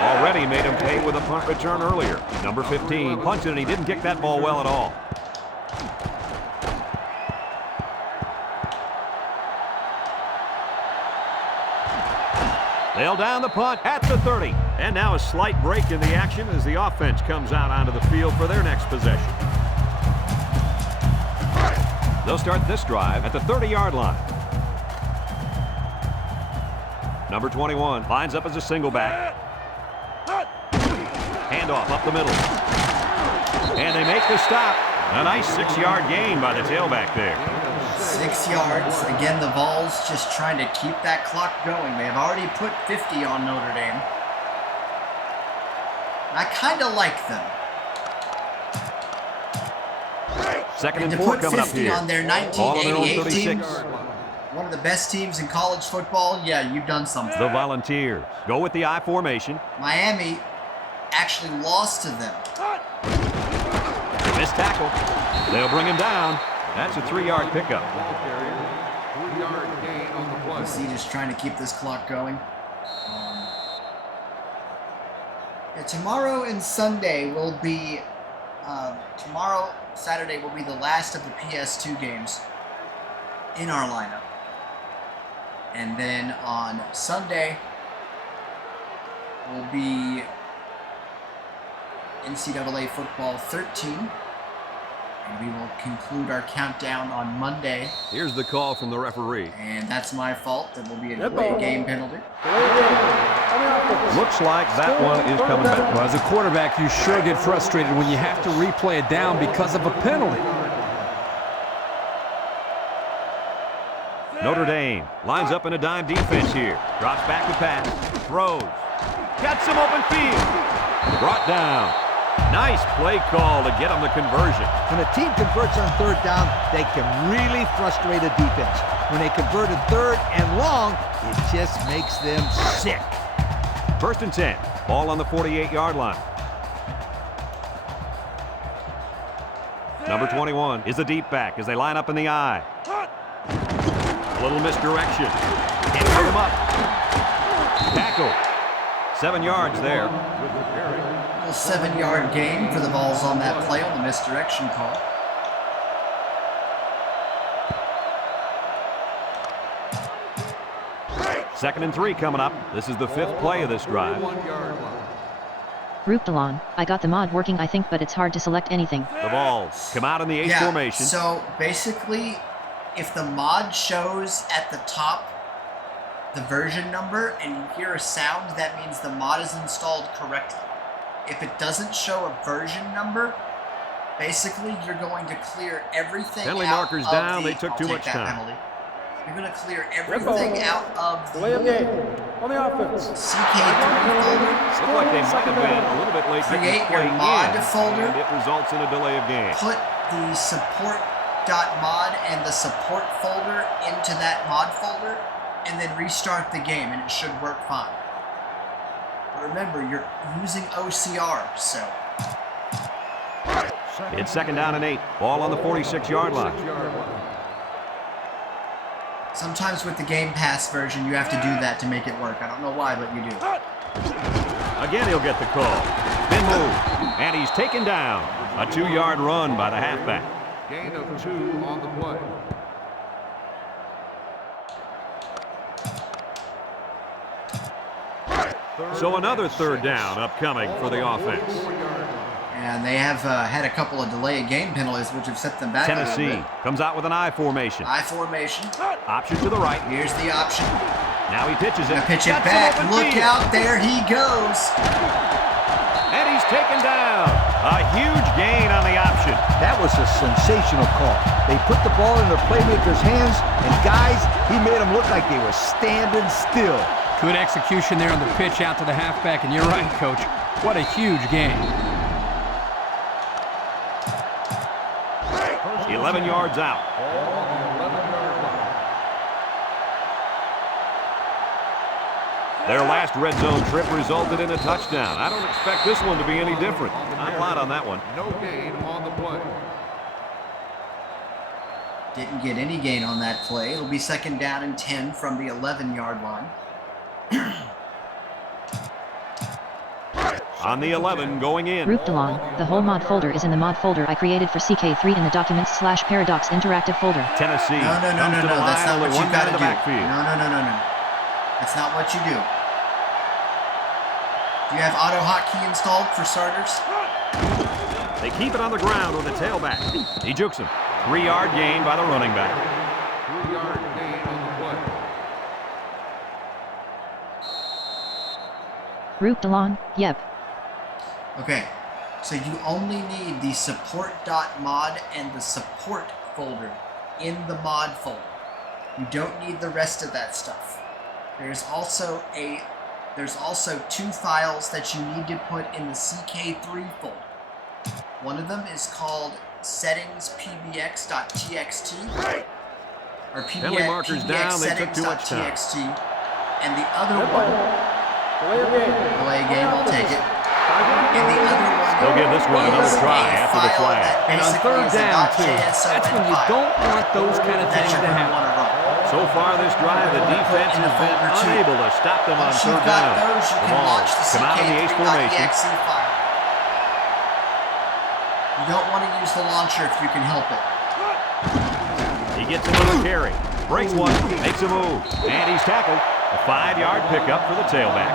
Already made him pay with a punt return earlier. Number 15 punted and he didn't kick that ball well at all. They'll down the punt at the 30. And now a slight break in the action as the offense comes out onto the field for their next possession. They'll start this drive at the 30-yard line. Number 21 lines up as a single back. Handoff up the middle. And they make the stop. A nice 6-yard gain by the tailback there. 6 yards. Again, the Vols just trying to keep that clock going. They have already put 50 on Notre Dame. I kind of like them. Second And and to 4 put coming up 50 here. on their Ball on their own 1988 team, 36. one of the best teams in college football, yeah, you've done something. The Volunteers go with the I formation. Miami actually lost to them. Missed tackle. They'll bring him down. That's a 3-yard pickup. 3-yard gain on the play. See, just trying to keep this clock going. Yeah, tomorrow and Sunday will be, Saturday will be the last of the PS2 games in our lineup. And then on Sunday will be NCAA Football 13. And we will conclude our countdown on Monday. Here's the call from the referee. And that's my fault. There will be a delay game penalty. Looks like that one is coming back. Well, as a quarterback, you sure get frustrated when you have to replay it down because of a penalty. Notre Dame lines up in a dime defense here. Drops back to pass. Throws. Got some open field. Brought down. Nice play call to get them the conversion. When a team converts on third down, they can really frustrate a defense. When they converted third and long, it just makes them sick. First and 10. Ball on the 48-yard line. Number 21 is the deep back as they line up in the I. A little misdirection. Can't pick him up. Tackle. 7 yards there. A 7-yard gain for the Vols on that play on the misdirection call. Second and 3 coming up. This is the 5th play of this drive. 1-yard line. Rooped along. I got the mod working I think, but it's hard to select anything. The Vols come out in the H Yeah, formation. so basically, if the mod shows at the top the version number and you hear a sound, that means the mod is installed correctly. If it doesn't show a version number, basically you're going to clear everything Penalty out markers of down. the, They took I'll too take much that time. penalty. You're going to clear everything out of the On the offense. CK3 folder. Looked like they might have been a little bit late getting Create this your play mod in, folder. and it results in a delay of game. Put the support.mod and the support folder into that mod folder, and then restart the game, and it should work fine. But remember, you're using OCR, so. It's 2nd down and 8. Ball on the 46-yard line. Sometimes with the Game Pass version, you have to do that to make it work. I don't know why, but you do. Again, he'll get the call. Spin move, and he's taken down. A 2-yard run by the halfback. Gain of 2 on the play. So another 3rd down upcoming for the offense. And they have had a couple of delay of game penalties, which have set them back a little Tennessee bit. comes out with an I formation. I formation. Option to the right. Here's the option. Now he pitches it. Gonna pitch it Got some back. open Look field. out, there he goes. And he's taken down. A huge gain on the option. That was a sensational call. They put the ball in their playmaker's hands, and guys, he made them look like they were standing still. Good execution there on the pitch out to the halfback, and you're right, Coach. What a huge game. 11 yards out. Their last red zone trip resulted in a touchdown. I don't expect this one to be any different. Not a lot on that one. No gain on the play. Didn't get any gain on that play. It'll be 2nd down and 10 from the 11-yard line. On the 11, going in. Grouped along, the whole mod folder is in the mod folder I created for CK3 in the Documents/Paradox interactive folder. Tennessee No. comes to the line, That's not only what one you man got in to the do. backfield. No. That's not what you do. Do you have auto hotkey installed for starters? They keep it on the ground with the tailback. He jukes him. 3-yard gain by the running back. 3-yard gain on the play. Grouped along, yep. Okay, so you only need the support.mod and the support folder in the mod folder. You don't need the rest of that stuff. There's also 2 files that you need to put in the CK3 folder. One of them is called settingspbx.txt or Penalty markers down, they took too much time. settings.txt, and the other one, delay a game, I'll take it. And the other one, They'll give this one another is try a after the file flag. that And on basically 3rd is a down, too. .json That's when you file don't want those kind of that things you're to going to happen. want to run. So far this drive, the defense has been unable to stop them on Once 3rd you've got down. those, you The can ball launch the come out in the ace formation. CK3.exe file. You don't want to use the launcher if you can help it. He gets another carry. Breaks one, makes a move, and he's tackled. A 5-yard pickup for the tailback.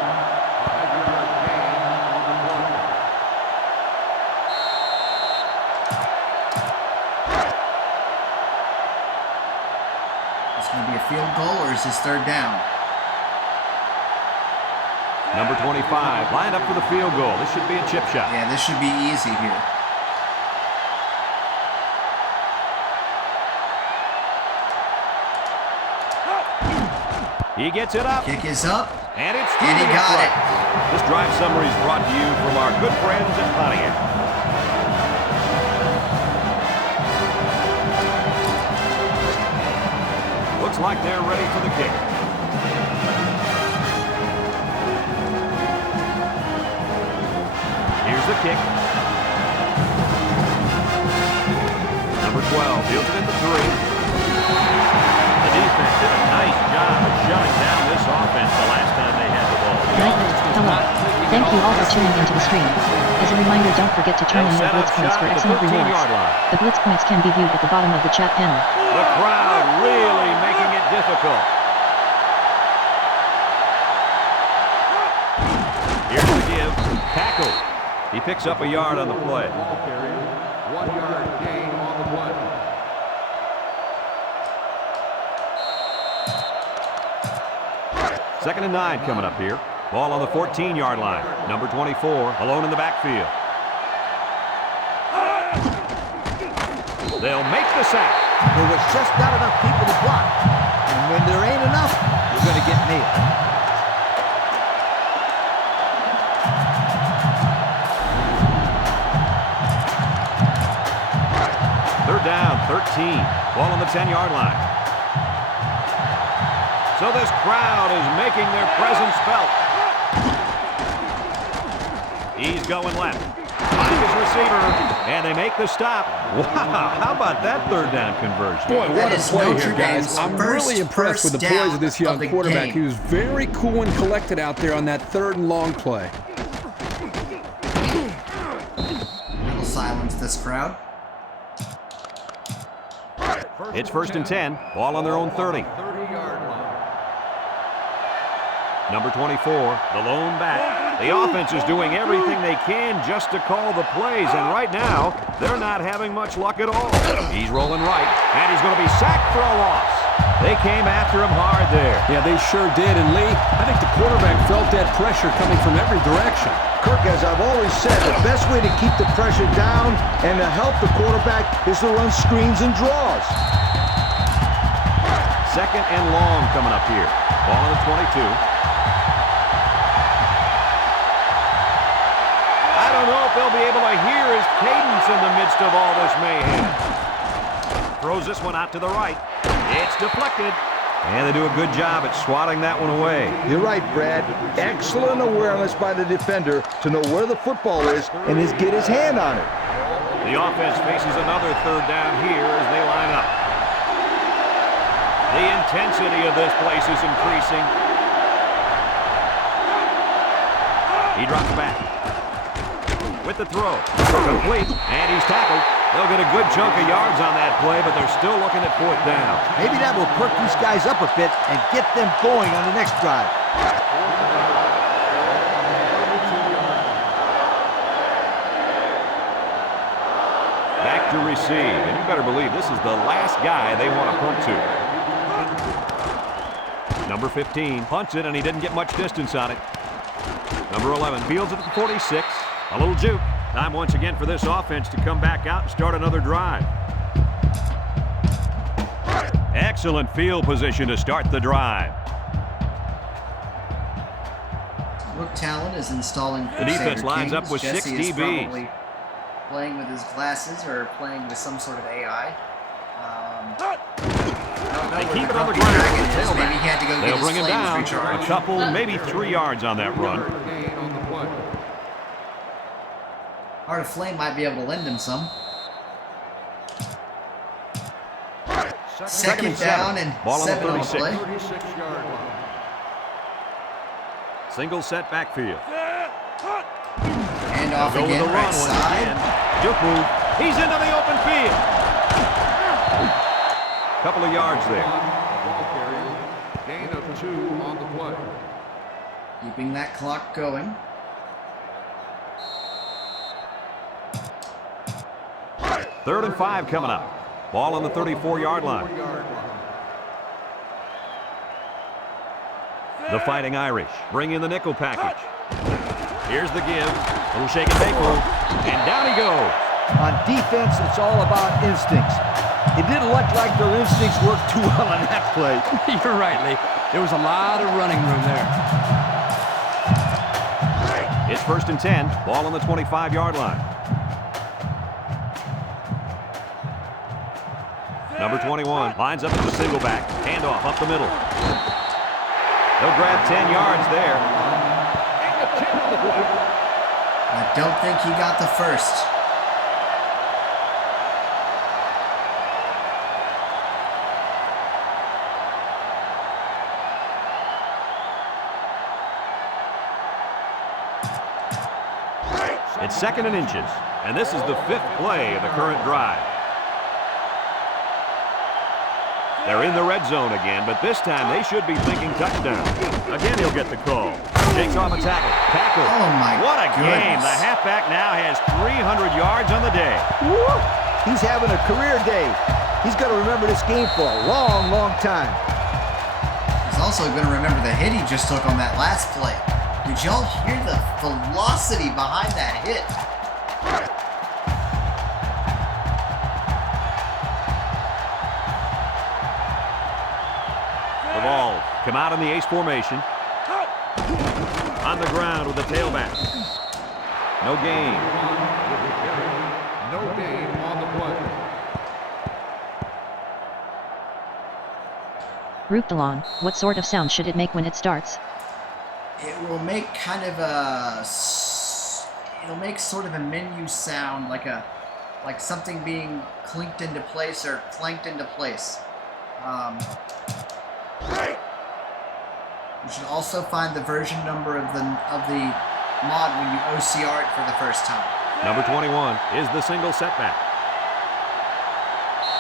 It's going to be a field goal, or is this 3rd down? Number 25 lined up for the field goal. This should be a chip shot. Yeah, this should be easy here. He gets it up, Kick is up, and it's and he got it. This drive summary is brought to you from our good friends at Pontiac. Looks like they're ready for the kick. Here's the kick. Number 12 deals it into 3. The defense did a nice job of shutting down this offense the last time they had the ball. Hello. Thank you all for tuning into the stream. As a reminder, don't forget to turn in your Blitz points for excellent rewards. The Blitz points can be viewed at the bottom of the chat panel. The crowd really making it difficult. Here's the give. Tackle. He picks up a yard on the play. Ball carrier. 1-yard gain on the play. Second and 9 coming up here. Ball on the 14-yard line. Number 24 alone in the backfield. They'll make the sack. There was just not enough people to block. And nailed. Third down, 13. Ball on the 10-yard line. So this crowd is making their presence felt. He's going left. Finds his receiver, and they make the stop. Wow, how about that third down conversion? Boy, what a play here, guys. I'm really impressed with the poise of this young quarterback. He was very cool and collected out there on that third and long play. That'll silence this crowd. It's first and 10. Ball on their own 30. Number 24, the lone back. The offense is doing everything they can just to call the plays, and right now, they're not having much luck at all. He's rolling right, and he's going to be sacked for a loss. They came after him hard there. Yeah, they sure did, and Lee, I think the quarterback felt that pressure coming from every direction. Kirk, as I've always said, the best way to keep the pressure down and to help the quarterback is to run screens and draws. Second and long coming up here. Ball on the 22. I don't know if they'll be able to hear his cadence in the midst of all this mayhem. Throws this one out to the right. It's deflected. And they do a good job at swatting that one away. You're right, Brad. Excellent awareness by the defender to know where the football is and get his hand on it. The offense faces another third down here as they line up. The intensity of this place is increasing. He drops back. With the throw. Complete. And he's tackled. They'll get a good chunk of yards on that play, but they're still looking at fourth down. Maybe that will perk these guys up a bit and get them going on the next drive. Back to receive, and you better believe this is the last guy they want to punt to. Number 15 punts it, and he didn't get much distance on it. Number 11 fields it at the 46. A little juke. Time once again for this offense to come back out and start another drive. Excellent field position to start the drive. Brooke Talon is installing The defense lines up with Jesse 6 is DBs. probably playing with his glasses or playing with some sort of AI. They keep it on the ground. Maybe he had to go They'll get bring his him down. flames recharged. A couple, maybe 3 yards on that run. Heart of Flame might be able to lend him some. Second down and Ball on the 7 on the 36. play. Single set backfield. And off Go with again, the right run once side. again. Juke move. He's into the open field. Couple of yards there. Gain of 2 on the play. Keeping that clock going. Third and 5 coming up. Ball on the 34-yard line. The Fighting Irish bring in the nickel package. Here's the give. Little shake and bake move. And down he goes. On defense, it's all about instincts. It didn't look like their instincts worked too well on that play. You're right, Lee. There was a lot of running room there. It's first and 10. Ball on the 25-yard line. Number 21 lines up as a single back. Handoff up the middle. They'll grab 10 yards there. I don't think he got the first. It's second and inches, and this is the 5th play of the current drive. They're in the red zone again, but this time they should be thinking touchdown. Again, he'll get the call. Shakes off a tackle. Tackle. Oh, my What a goodness. game. The halfback now has 300 yards on the day. Woo! He's having a career day. He's going to remember this game for a long, long time. He's also going to remember the hit he just took on that last play. Did y'all hear the velocity behind that hit? The Vols come out in the ace formation. On the ground with the tailback. No gain. No gain on the play. Rooptalon, what sort of sound should it make when it starts? It will make kind of a... It'll make sort of a menu sound, like something being clinked into place or clanked into place. You should also find the version number of the mod when you OCR it for the first time. Number 21 is the single setback.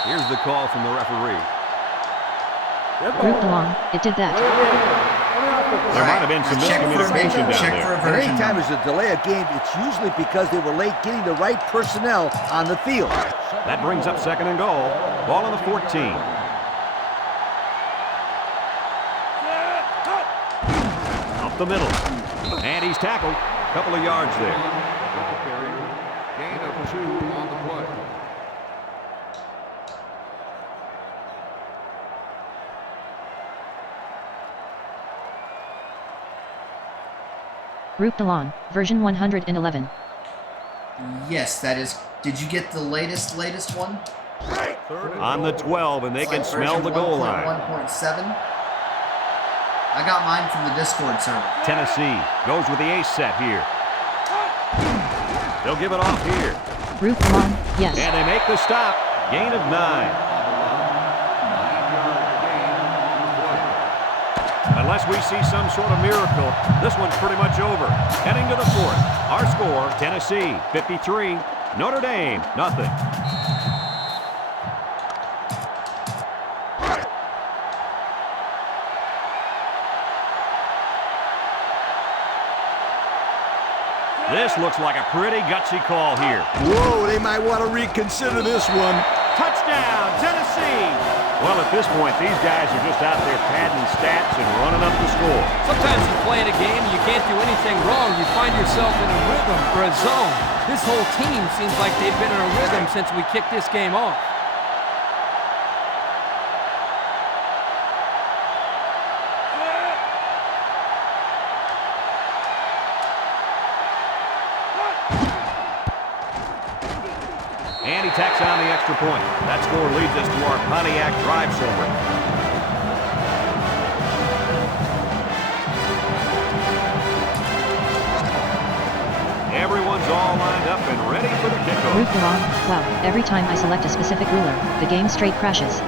Here's the call from the referee. Rooptalon, it did that. There might have been some miscommunication down there. And anytime there's a delay of game, it's usually because they were late getting the right personnel on the field. That brings up second and goal. Ball on the 14. Up the middle. And he's tackled. A couple of yards there. Gain of 2 on the play. Rooptalon, version 111. Yes, that is. Did you get the latest one? On the 12, and they can smell the goal line. 1.7. I got mine from the Discord server. Tennessee goes with the ace set here. They'll give it off here. Rooptalon, yes. And they make the stop. Gain of 9. Unless we see some sort of miracle, this one's pretty much over. Heading to the 4th. Our score, Tennessee 53, Notre Dame nothing. This looks like a pretty gutsy call here. Whoa, they might want to reconsider this one. Touchdown, Tennessee! Well, at this point, these guys are just out there padding stats and running up the score. Sometimes you play in a game and you can't do anything wrong. You find yourself in a rhythm or a zone. This whole team seems like they've been in a rhythm since we kicked this game off. And he tacks on the extra point. That score leads us to our Pontiac drive summary. Everyone's all lined up and ready for the kickoff. Rooptalon, wow, every time I select a specific ruler, the game straight crashes.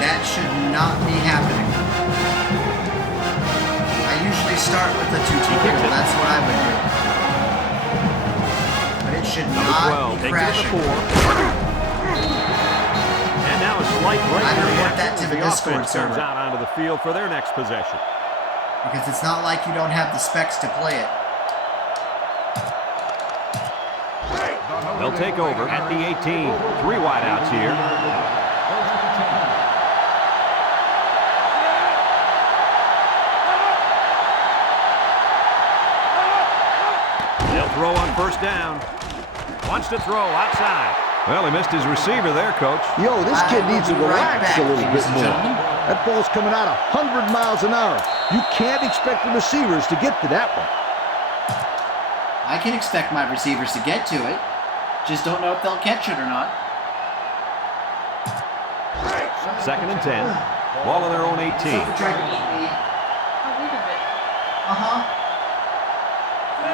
That should not be happening. I usually start with the tutorial. That's what I would do. Should not be crashing. And now a slight break. I report that to the Discord comes server. out onto the field for their next possession. Because it's not like you don't have the specs to play it. They'll take over at the 18. 3 wideouts here. They'll throw on first down. Wants to throw outside. Well, he missed his receiver there, Coach. Yo, this kid needs to relax a little bit more. Gentlemen. That ball's coming out 100 miles an hour. You can't expect the receivers to get to that one. I can expect my receivers to get to it. Just don't know if they'll catch it or not. 2nd and 10. Ball on their own 18. Oh, wait a bit.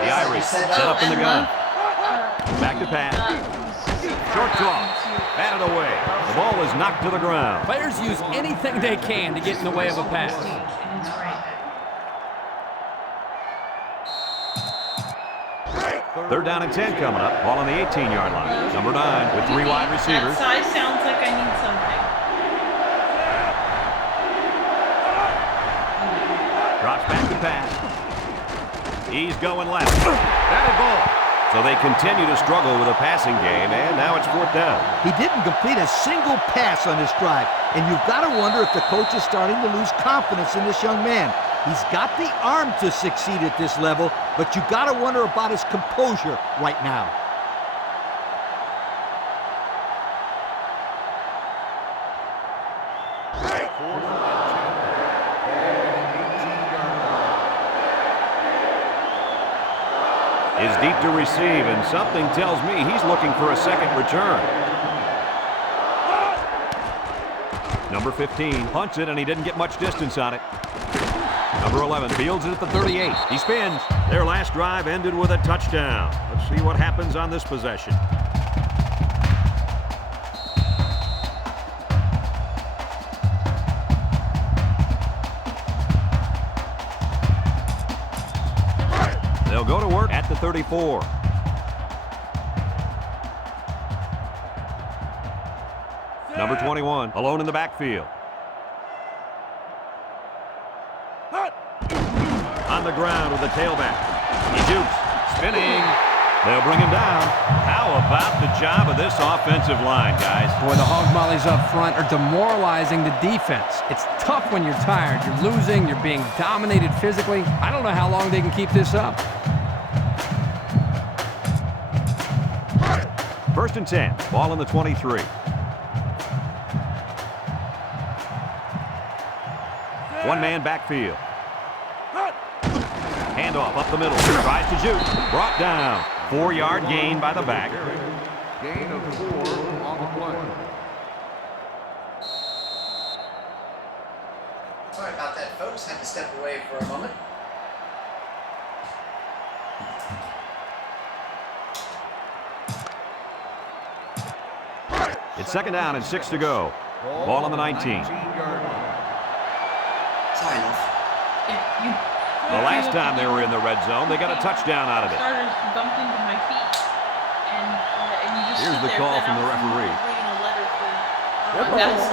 The Irish set up in the gun. Back to pass. Short toss. Batted away. The ball is knocked to the ground. Players use anything they can to get in the way of a pass. Third down and 10 coming up. Ball on the 18-yard line. Number 9 with 3 wide receivers. That size sounds like I need something. Drops back to pass. He's going left. Batted ball. So they continue to struggle with a passing game, and now it's 4th down. He didn't complete a single pass on this drive, and you've got to wonder if the coach is starting to lose confidence in this young man. He's got the arm to succeed at this level, but you got to wonder about his composure right now. deep to receive, and something tells me he's looking for a second return. Number 15 punts it, and he didn't get much distance on it. Number 11 fields it at the 38. He spins. Their last drive ended with a touchdown. Let's see what happens on this possession. They'll go to work at the 34. Number 21, alone in the backfield. On the ground with the tailback. He jukes, spinning. They'll bring him down. How about the job of this offensive line, guys? Boy, the hog mollies up front are demoralizing the defense. It's tough when you're tired. You're losing. You're being dominated physically. I don't know how long they can keep this up. 1st and 10. Ball on the 23. One-man backfield. Handoff up the middle. Tries to juke. Brought down. 4-yard gain by the back. Gain of 4 on the play. Sorry about that, folks. Had to step away for a moment. It's 2nd down and 6 to go. Ball on the 19. Sorry, love. The last time they were in the red zone, they got a touchdown out of it. Starters bumped into my feet, and you just Here's sit the there, call and from the I was referee. reading a letter for Dallas.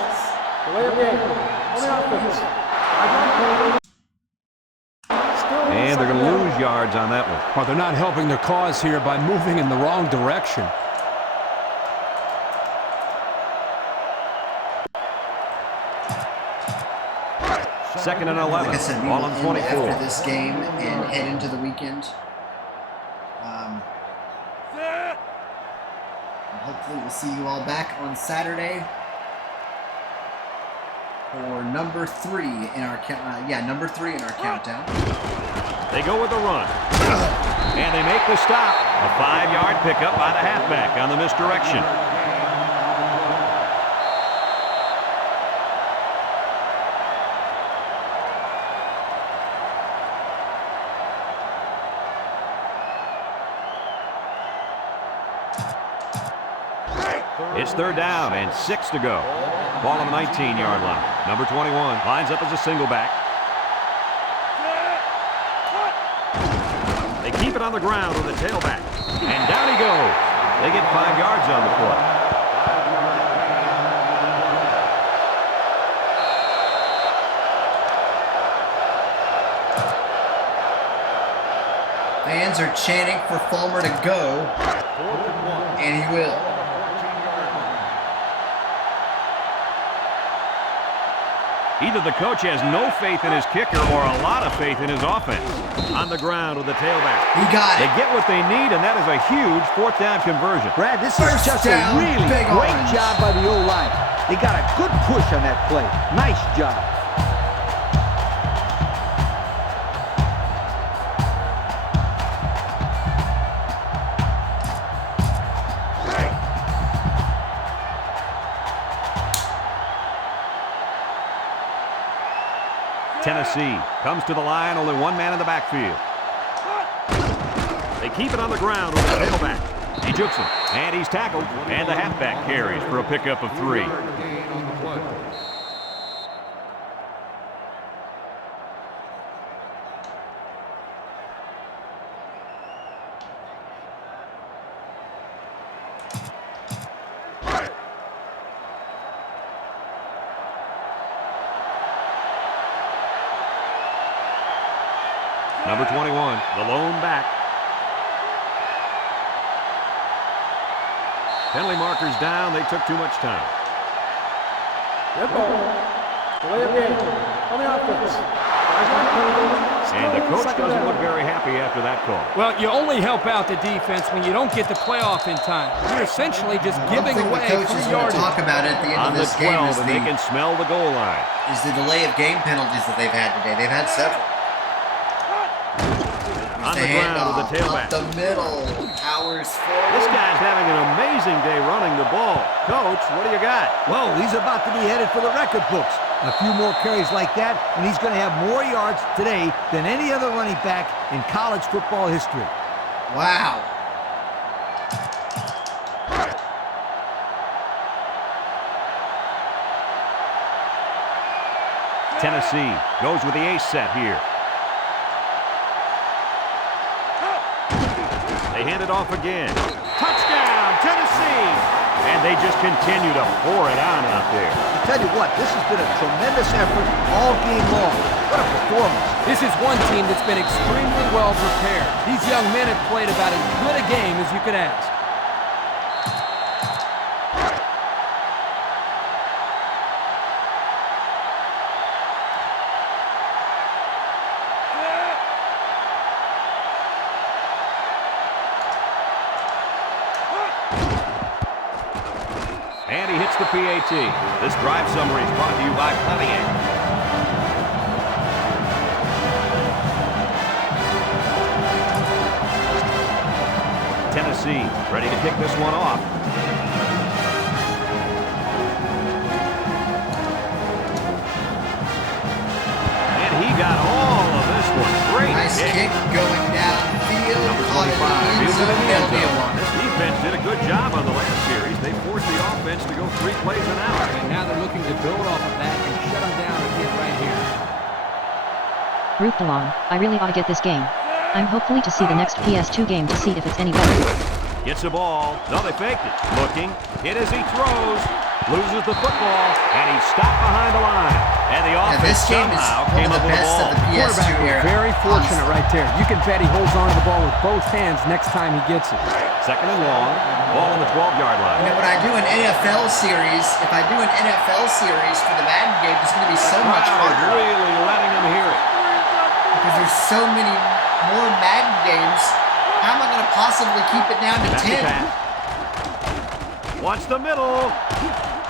And they're going to lose yards on that one. Well, they're not helping their cause here by moving in the wrong direction. Second and 11. Like I said, we Ball will on end 24. after this game and head into the weekend. Hopefully we'll see you all back on Saturday for number 3 in our number 3 in our countdown. They go with the run. And they make the stop. A 5-yard pickup by the halfback on the misdirection. It's 3rd down and 6 to go. Ball on the 19-yard line. Number 21 lines up as a single back. They keep it on the ground with the tailback. And down he goes. They get 5 yards on the play. Fans are chanting for Fulmer to go, and he will. Either the coach has no faith in his kicker or a lot of faith in his offense. On the ground with the tailback. He got it. They get what they need, and that is a huge 4th down conversion. Brad, this is just a really great job by the O-line. They got a good push on that play. Nice job. Tennessee comes to the line, only one man in the backfield. They keep it on the ground with the tailback. He jukes him, and he's tackled, and the halfback carries for a pickup of 3. Gain on the play. Number 21, the lone back. Penalty markers down. They took too much time. And the coach doesn't look very happy after that call. Well, you only help out the defense when you don't get the playoff in time. You're essentially just giving away the coach 3 is going to yardage. talk about it at the end On of the this game 12, and they can smell the goal line. is the delay of game penalties that they've had today. They've had several. On the ground with the handoff. tailback. Up the middle. Powers forward. This guy's having an amazing day running the ball. Coach, what do you got? Well, he's about to be headed for the record books. A few more carries like that, and he's going to have more yards today than any other running back in college football history. Wow. Tennessee goes with the ace set here. They hand it off again. Touchdown, Tennessee! And they just continue to pour it on out there. I tell you what, this has been a tremendous effort all game long. What a performance. This is one team that's been extremely well prepared. These young men have played about as good a game as you could ask. And he hits the PAT. This drive summary is brought to you by Pontiac. Tennessee ready to kick this one off. And he got all of this one. Great Nice kick going downfield. Number Caught it 25. in the Fields end it in the end zone. That'll be a zone. one. This defense did a good job on the last series. They forced the offense to go 3 plays an hour. And now they're looking to build off of that and shut them down again right here. Root along. I really ought to get this game. I'm hopefully to see the next PS2 game to see if it's any better. Gets the ball. No, they faked it. Looking. Hit as he throws. Loses the football. And he's stopped behind the line. And the Yeah, offense this game is somehow one came of up the with the best ball. of the PS2 Quarterback was era. very fortunate honestly. right there. You can bet he holds on to the ball with both hands next time he gets it. Second and long. Ball on the 12-yard line. And when I do an NFL series, if I do an NFL series for the Madden game, it's going to be so much Crowd harder really letting him hear it. because there's so many more Madden games. How am I going to possibly keep it down to Back to 10? pass. Watch the middle.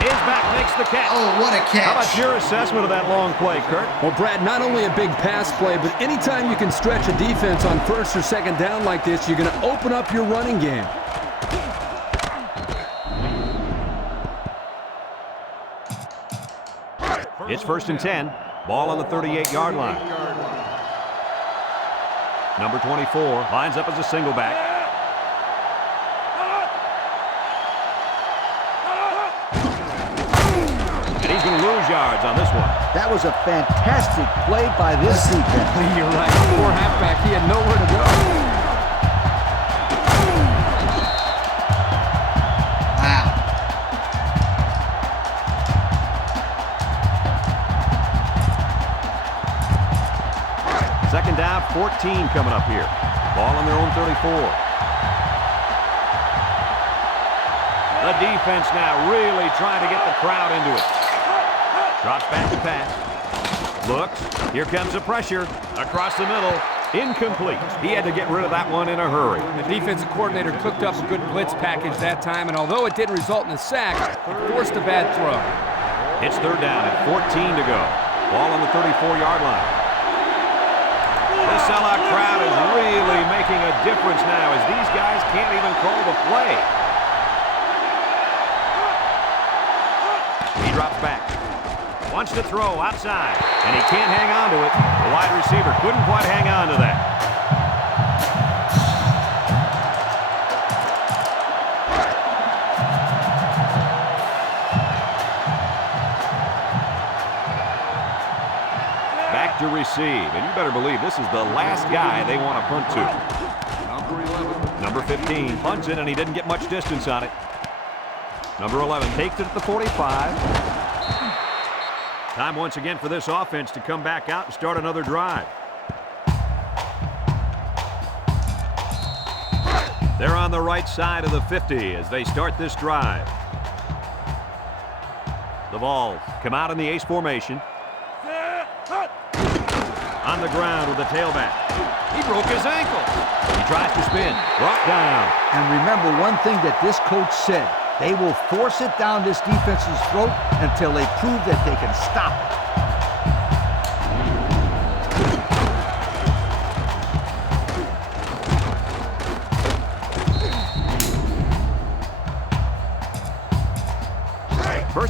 His back makes the catch. Oh, what a How about catch. your assessment of that long play, Kurt? Well, Brad, not only a big pass play, but anytime you can stretch a defense on first or second down like this, you're going to open up your running game. It's first and 10. Ball on the 38-yard line. Number 24 lines up as a single back. And he's going to lose yards on this one. That was a fantastic play by this defense. You're right. Poor halfback. He had nowhere to go. Wow. Second down, 14 coming up here. Ball on their own 34. The defense now really trying to get the crowd into it. Drops back to pass. Looks. Here comes the pressure. Across the middle. Incomplete. He had to get rid of that one in a hurry. The defensive coordinator cooked up a good blitz package that time, and although it didn't result in a sack, it forced a bad throw. It's third down at 14 to go. Ball on the 34-yard line. The sellout crowd is really making a difference now as these guys can't even call the play. He drops back. Wants to throw outside, and he can't hang on to it. The wide receiver couldn't quite hang on to that. Back to receive, and you better believe this is the last guy they want to punt to. Number 11. Number 15 punts it, and he didn't get much distance on it. Number 11 takes it at the 45. Time once again for this offense to come back out and start another drive. They're on the right side of the 50 as they start this drive. The Vols come out in the ace formation. On the ground with the tailback. He broke his ankle. He tries to spin. Brought down. And remember one thing that this coach said. They will force it down this defense's throat until they prove that they can stop it.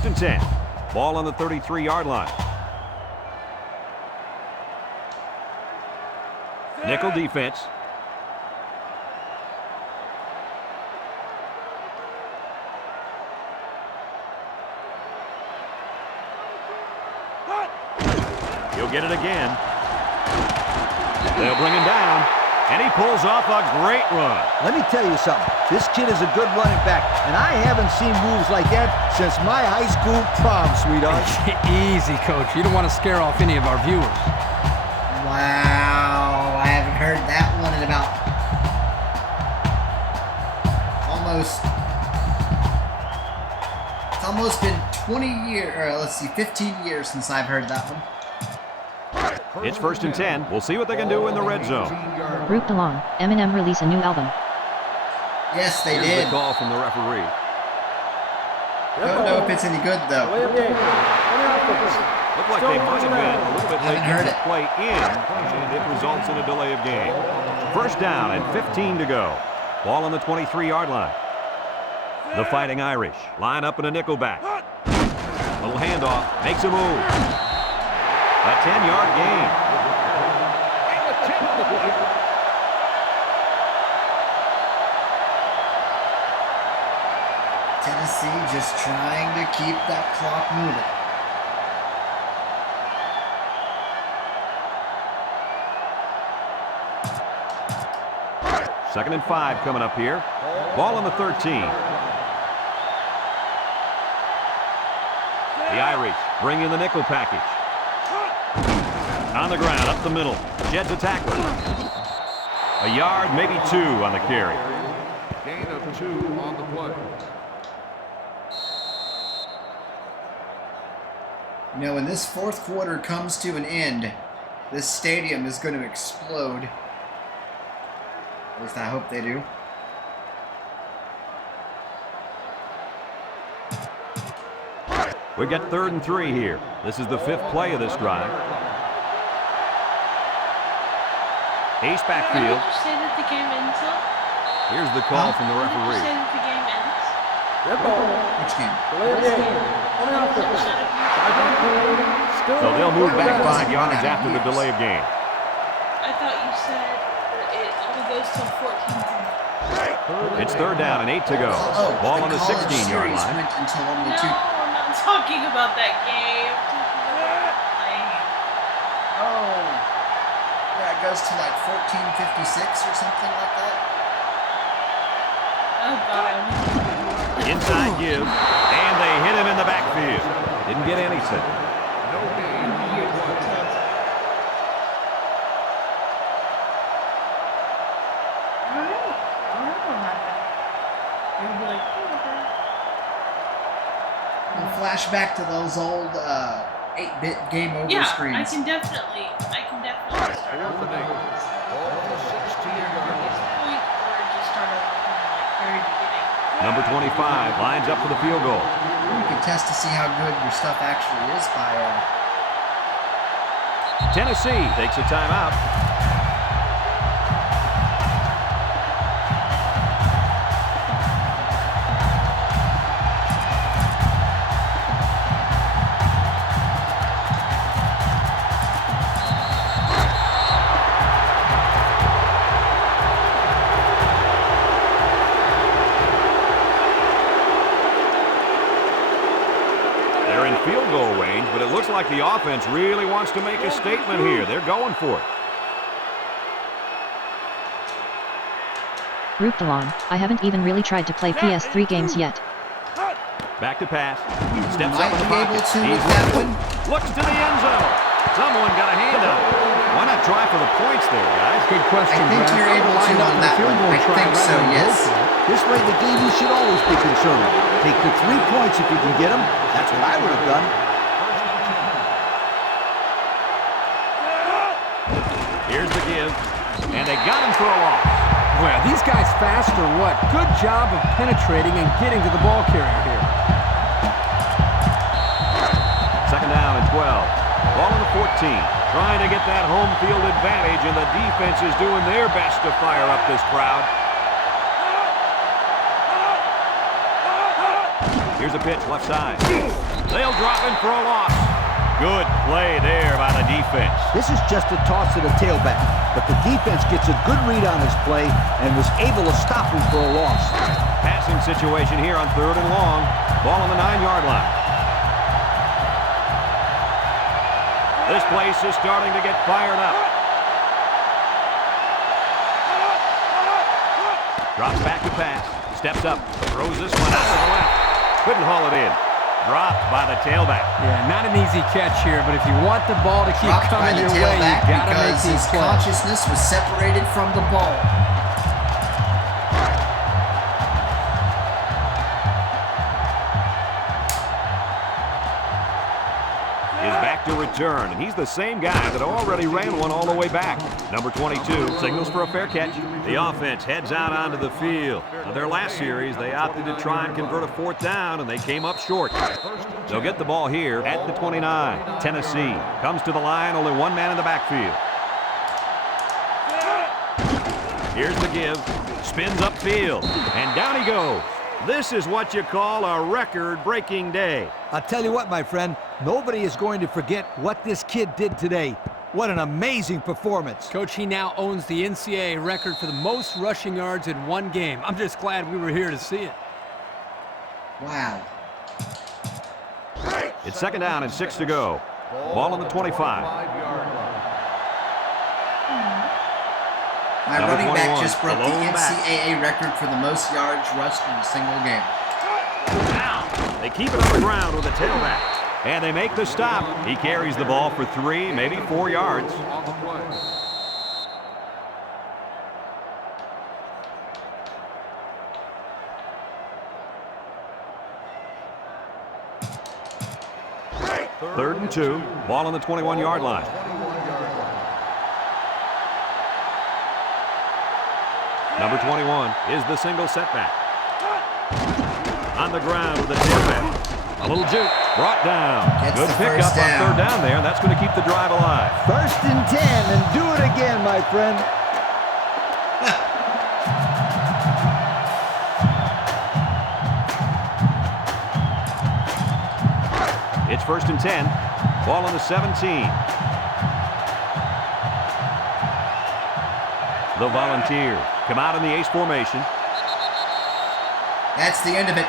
and 10. Ball on the 33-yard line. Nickel defense. He'll get it again. They'll bring him down, and he pulls off a great run. Let me tell you something. This kid is a good running back, and I haven't seen moves like that since my high school prom, sweetheart. Easy, Coach. You don't want to scare off any of our viewers. Wow, I haven't heard that one in about it's almost been 20 years, or let's see, 15 years since I've heard that one. It's 1st and 10. We'll see what they can do in the red zone. Group belong. Eminem release a new album. Yes, they Here's did. the call from the referee. Don't know if it's any good though. Looked like they might have been a little bit late Haven't heard getting it. the play in, and it results in a delay of game. 1st down and 15 to go. Ball on the 23-yard line. The Fighting Irish line up in a nickel back. Little handoff, makes a move. A 10-yard gain. Tennessee just trying to keep that clock moving. Second and 5 coming up here. Ball on the 13. The Irish bring in the nickel package. On the ground, up the middle. Sheds a tackler. A yard, maybe 2 on the carry. Gain of 2 on the play. You know, when this fourth quarter comes to an end, this stadium is going to explode. At least I hope they do. We got 3rd and 3 here. This is the 5th play of this drive. Ace When backfield. did you say that the game ends up? Here's the call from the When did you say referee. that the game ends? Which game? This game. Is that a So they'll move back 5 yards after the delay of game. I thought you said that it only goes till 14. It's 3rd down and 8 to go. Oh, Ball on the college 16-yard No, series line. went until only I'm 2. not talking about that game. Oh. Yeah, it goes to like 14:56 or something like that. Oh God. Inside give, and they hit him in the backfield. Didn't get anything. No gain on the play. I don't know what happened. They would be like, oh, okay. We'll flash back to those old 8-bit game over Yeah, screens. I can definitely start off with Ball on the 16-yard line. this point or just start off from like very beginning. Number 25 lines up for the field goal. You can test to see how good your stuff actually is by Tennessee takes a timeout. They're in field goal range, but it looks like the offense really wants to make a statement here. They're going for it. Group belong. I haven't even really tried to play PS3 games yet. Back to pass. Steps might up in the be able pocket. to He's with that looking. Looks to the end zone. Someone got a hand up. Why not try for the points there, guys? Good question, I think Brad. you're able to Lined up on for the that field one. goal I try think rather so, than go yes. for it. This late in the game, you should always be concerned. Take the 3 points if you can get them. That's what I would have done. Here's the give. And they got him for a loss. Well, these guys fast or what? Good job of penetrating and getting to the ball carrier here. 2nd down and 12. Ball on the 14. Trying to get that home field advantage, and the defense is doing their best to fire up this crowd. Here's a pitch left side. They'll drop in for a loss. Good play there by the defense. This is just a toss to the tailback, but the defense gets a good read on his play and was able to stop him for a loss. Passing situation here on 3rd and long. Ball on the 9-yard line. This place is starting to get fired up. Drops back to pass. Steps up. Throws this one out to the left. Couldn't haul it in. Dropped by the tailback. Yeah, not an easy catch here, but if you want the ball to keep coming your way, you got to make these plays. Consciousness was separated from the ball. Is back to return, and he's the same guy that already ran one all the way back. Number 22 signals for a fair catch. The offense heads out onto the field. Now, their last series, they opted to try and convert a 4th down, and they came up short. They'll get the ball here at the 29. Tennessee comes to the line, only one man in the backfield. Here's the give. Spins upfield, and down he goes. This is what you call a record-breaking day. I'll tell you what, my friend, nobody is going to forget what this kid did today. What an amazing performance. Coach, he now owns the NCAA record for the most rushing yards in one game. I'm just glad we were here to see it. Wow. It's 2nd down and 6 to go. Ball on the 25. My running back just broke the NCAA record for the most yards rushed in a single game. Now, they keep it on the ground with a tailback. And they make the stop. He carries the ball for 3, maybe 4 yards. Third and 2. Ball on the 21-yard line. Number 21 is the single setback. On the ground with the tailback. A little juke. Brought down. Good pickup on 3rd down there, and that's going to keep the drive alive. 1st and 10, and do it again, my friend. It's 1st and 10. Ball on the 17. The Volunteers come out in the ace formation. That's the end of it.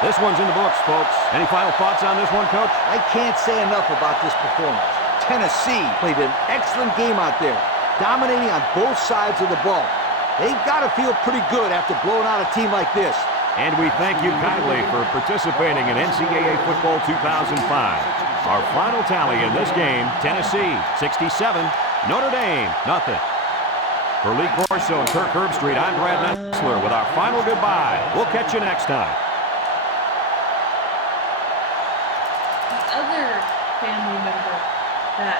This one's in the books, folks. Any final thoughts on this one, Coach? I can't say enough about this performance. Tennessee played an excellent game out there, dominating on both sides of the ball. They've got to feel pretty good after blowing out a team like this. And we thank you kindly for participating in NCAA Football 2005. Our final tally in this game, Tennessee 67, Notre Dame nothing. For Lee Corso and Kirk Herbstreit, I'm Brad Nessler with our final goodbye. We'll catch you next time. The other family member